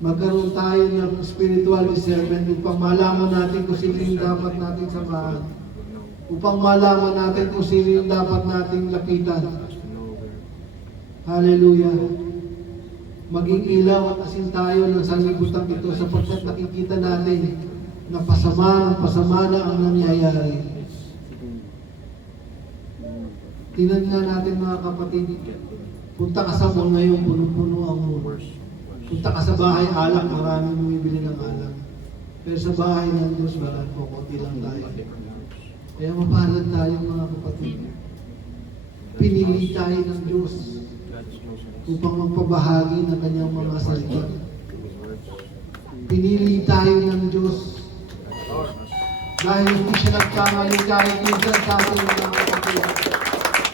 Magkaroon tayo ng spiritual discernment upang malaman natin kung sino yung dapat natin samahan. upang malaman natin kung sino yung dapat nating lapitan. Us to know where Hallelujah. Maging ilaw at asin tayo ng sanlibutan ito sapagkat nakikita natin na pasama na ang nangyayari. Tingnan nga natin mga kapatid, punta ka sa mall ngayon, puno-puno ang mall. Punta ka sa bahay, alak, maraming bumibili ng alak. Pero sa bahay ng Diyos, wala po, konti lang tayo. Kaya mapalad tayo mga kapatid. Pinili tayo ng Diyos upang magpabahagi ng kanyang mga salita. Pinili tayo ng Diyos dahil hindi siya nagkamali kahit minsan sa atin mga kapatid.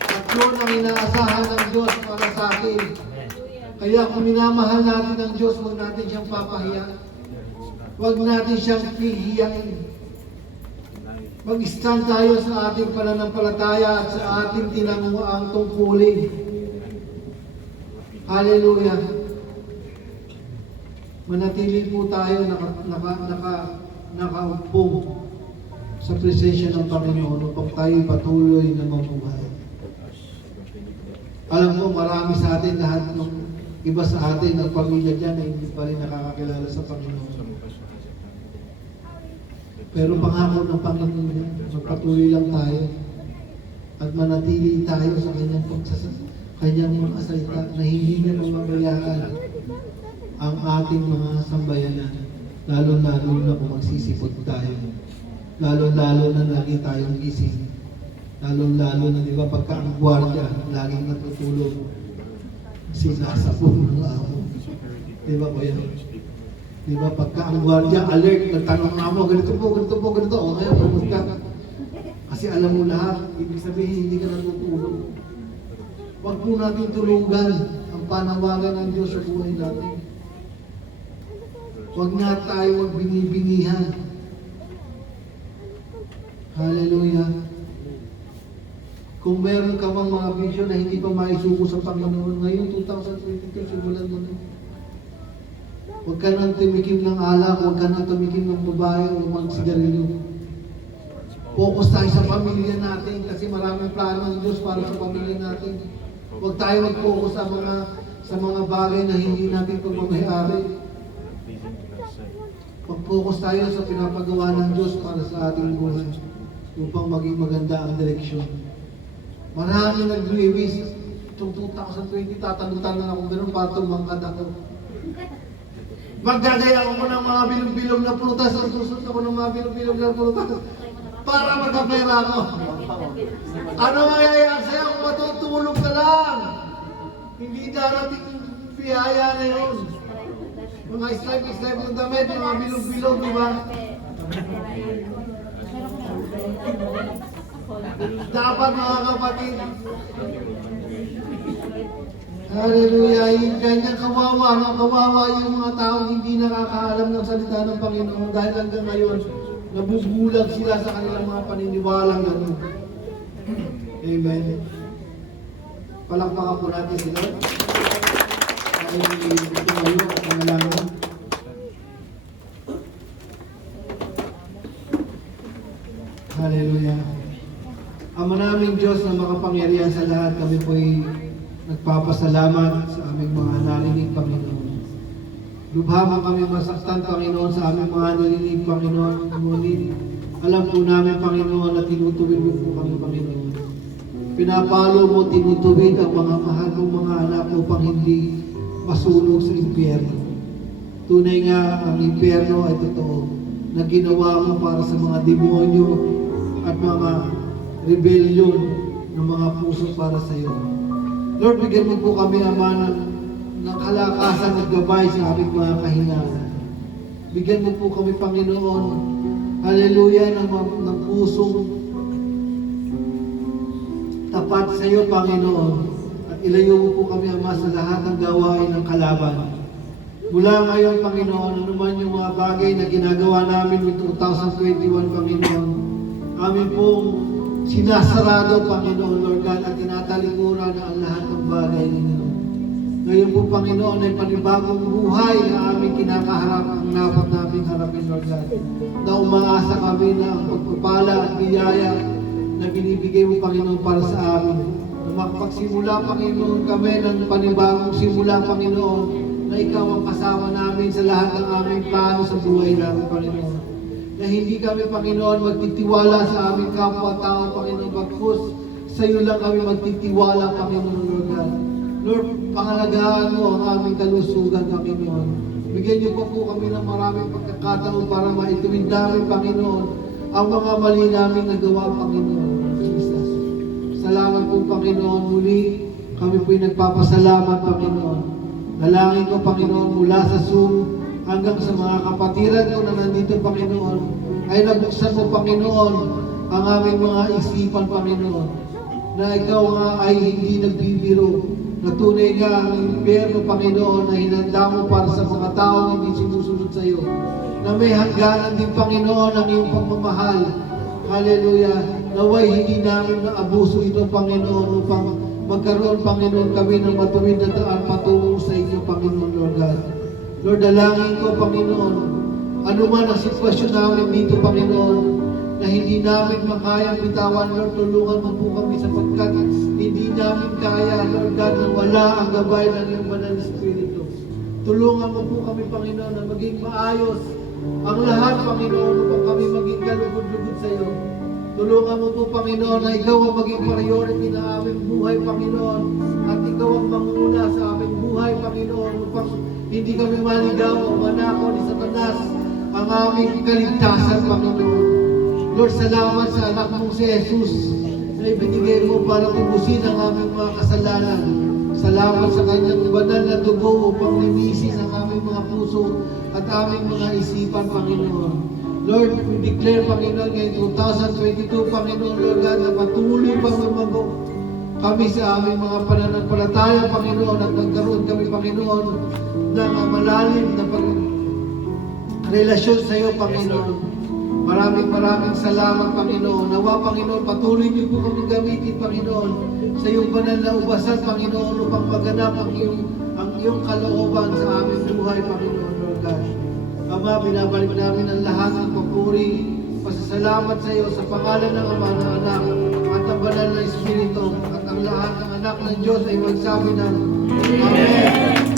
At yun ang inaasahan ng Diyos para sa akin. Kaya kung minamahal natin ang Diyos, huwag natin siyang papahiya. Huwag natin siyang pihiyain. Mag-stand tayo sa ating pananampalataya at sa ating tinanguang tungkulin. Hallelujah. Manatili po tayo nakaupo sa presensya ng Panginoon upang tayo patuloy na mabuhay. Alam ko marami sa atin, lahat ng iba sa atin, ng pamilya dyan ay hindi pa rin nakakakilala sa Panginoon. Pero pangako ng Panginoon, magpatuloy lang tayo at manatili tayo sa kanyang mga salita na hindi niya mamamayaan ang ating mga sambayanan, lalo-lalo na kung magsisipot tayo, lalo-lalo na lagi tayong gising, lalo-lalo na, di ba, pagka ang gwardiya laging natutulog, sinasapon ng amo. Di ba, kuya? Di ba, pagka ang gwardiya alert, nagtanong ng amo, ganito po, o ngayon, pumunta ka. Kasi alam mo lahat, ibig sabihin, hindi ka natutulog. Huwag po natin tulugan ang panawagan ng Diyos sa buhay natin. Huwag nga tayo binibinihan. Hallelujah. Kung meron ka mang mga video na hindi pa maisuko sa Panginoon, ngayon 2022, simulan mo na. Huwag ka nang tumikim ng alak, huwag ka nang tumikim ng babae o magsigarilyo. Focus tayo sa pamilya natin kasi maraming plano ng Diyos para sa pamilya natin. Huwag tayo mag-focus sa mga bagay na hindi natin pagmamayari. Mag-focus tayo sa pinapagawa ng Diyos para sa ating buhay upang maging maganda ang direksyon. Maraming nag-wish. Itong 2020, tatanong-tanong ako ganun para tumangkad ako. Maggagaya ako ng mga bilog-bilog na prutas. Susunod ako ng mga bilog-bilog na prutas para magkapera ako. Ano mangyayari sa'yo kung matutulog ka lang? Hindi darating yung biyaya na yun. Mga slime ng damit, mga bilog-bilog, di ba? Dapat mga kapatid, hallelujah, yung ganyan kawawa yung mga taong hindi nakakaalam ng salita ng Panginoon dahil hanggang ngayon, nabubulag sila sa kanilang mga paniniwalang gano'n. Amen. Palakpakan po natin sila. Ay, tumayo at nanalangin. Hallelujah. Ama naming Diyos na makapangyarihan sa lahat, kami po'y nagpapasalamat sa aming mga narinig, Panginoon. Lubha mo kami masaktan, Panginoon, sa aming mga narinig, Panginoon. Ngunit alam po namin, Panginoon, na tinutuwid mo po kami, Panginoon. Pinapalo mo, tinutuwid ang mga mahal mong mga anak upang hindi masunog sa impyerno. Tunay nga ang impyerno ay totoo na ginawa mo para sa mga demonyo at mga rebellion ng mga puso para sa iyo. Lord, bigyan mo po kami, Ama, ng kalakasan at gabay sa aming mga kahinaan. Bigyan mo po kami, Panginoon, hallelujah, ng pusong tapat sa iyo, Panginoon. At ilayo mo po kami, Ama, sa lahat ng gawain ng kalaban. Mula ngayon, Panginoon, ano man yung mga bagay na ginagawa namin with 2021, Panginoon, amin pong sinasarado, Panginoon, Lord God, at tinatalikuran na ang lahat ng bagay ninyo. Ngayon po, Panginoon, ay panibagong buhay na aming kinakaharap ang dapat namin harapin, Lord God. Na umaasa kami na ang pagpapala at biyaya na binibigay mo, Panginoon, para sa amin. Na makapagsimula, Panginoon, kami ng panibagong simula, Panginoon, na Ikaw ang kasama namin sa lahat ng aming plano sa buhay namin, Panginoon. Na hindi kami, Panginoon, magtitiwala sa aming kapwa-tao, Panginoon, bagkus sa iyo lang kami magtitiwala, Panginoon, Lord God. Lord, pangalagaan mo ang aming kalusugan, Panginoon. Bigyan niyo po kami ng maraming pagkakataon para maituwid namin, Panginoon, ang mga mali namin nagawa, Panginoon. Jesus. Salamat po, Panginoon. Muli, kami po'y nagpapasalamat, Panginoon. Dalangin ko, Panginoon, mula sa Zoom hanggang sa mga kapatiran ko na nandito, Panginoon, ay nabuksan mo, Panginoon, ang aming mga isipan, Panginoon, na ikaw nga ay hindi nagbibiro, na tunay nga ang impyerno, Panginoon, na hinanda mo para sa mga tao hindi sumusunod sa iyo, na may hangganan din, Panginoon, ang iyong pagmamahal. Hallelujah. Naway hindi namin na abuso ito, Panginoon, upang magkaroon, Panginoon, kami ng matuwid na daan patungo sa inyo, Panginoon, Lord God. Lord, dalangin ko, Panginoon, ano man ang sitwasyon namin dito, Panginoon, na hindi namin makaya bitawan, Lord, tulungan mo po kami sapagkat hindi namin kaya, Lord God, na wala ang gabay ng iyong banal na Espiritu. Tulungan mo po kami, Panginoon, na maging maayos ang lahat, Panginoon, upang kami maging kalugod-lugod sa iyo. Tulungan mo po, Panginoon, na ikaw ang maging priority na aming buhay, Panginoon, at ikaw ang manguna sa aming buhay, Panginoon, upang hindi kami maligaw o manakaw ni Satanas ang aming kaligtasan, Panginoon. Lord, salamat sa anak mong si Jesus na ibinigay mo para tubusin ang aming mga kasalanan. Salamat sa kanyang banal na dugo upang linisin ang aming mga puso at aming mga isipan, Panginoon. Lord, we declare, Panginoon, ngayong 2022, Panginoon, Lord God, na patuloy pang lumago kami sa aming mga pananampalataya, Panginoon, at nagkaroon kami, Panginoon, ng malalim na relasyon sa iyo, Panginoon. Maraming salamat, Panginoon. Nawa, Panginoon, patuloy niyo po kami gamitin, Panginoon, sa iyong banal na ubasan, Panginoon, upang maganap ang iyong kalooban sa aming buhay, Panginoon, Lord God. Ama, binabalik namin ang lahat ng papuri, pasasalamat sa iyo sa pangalan ng Ama, ng Anak, at ang banal na Espiritu, at ang lahat ng anak ng Diyos ay magsabi ng Amen.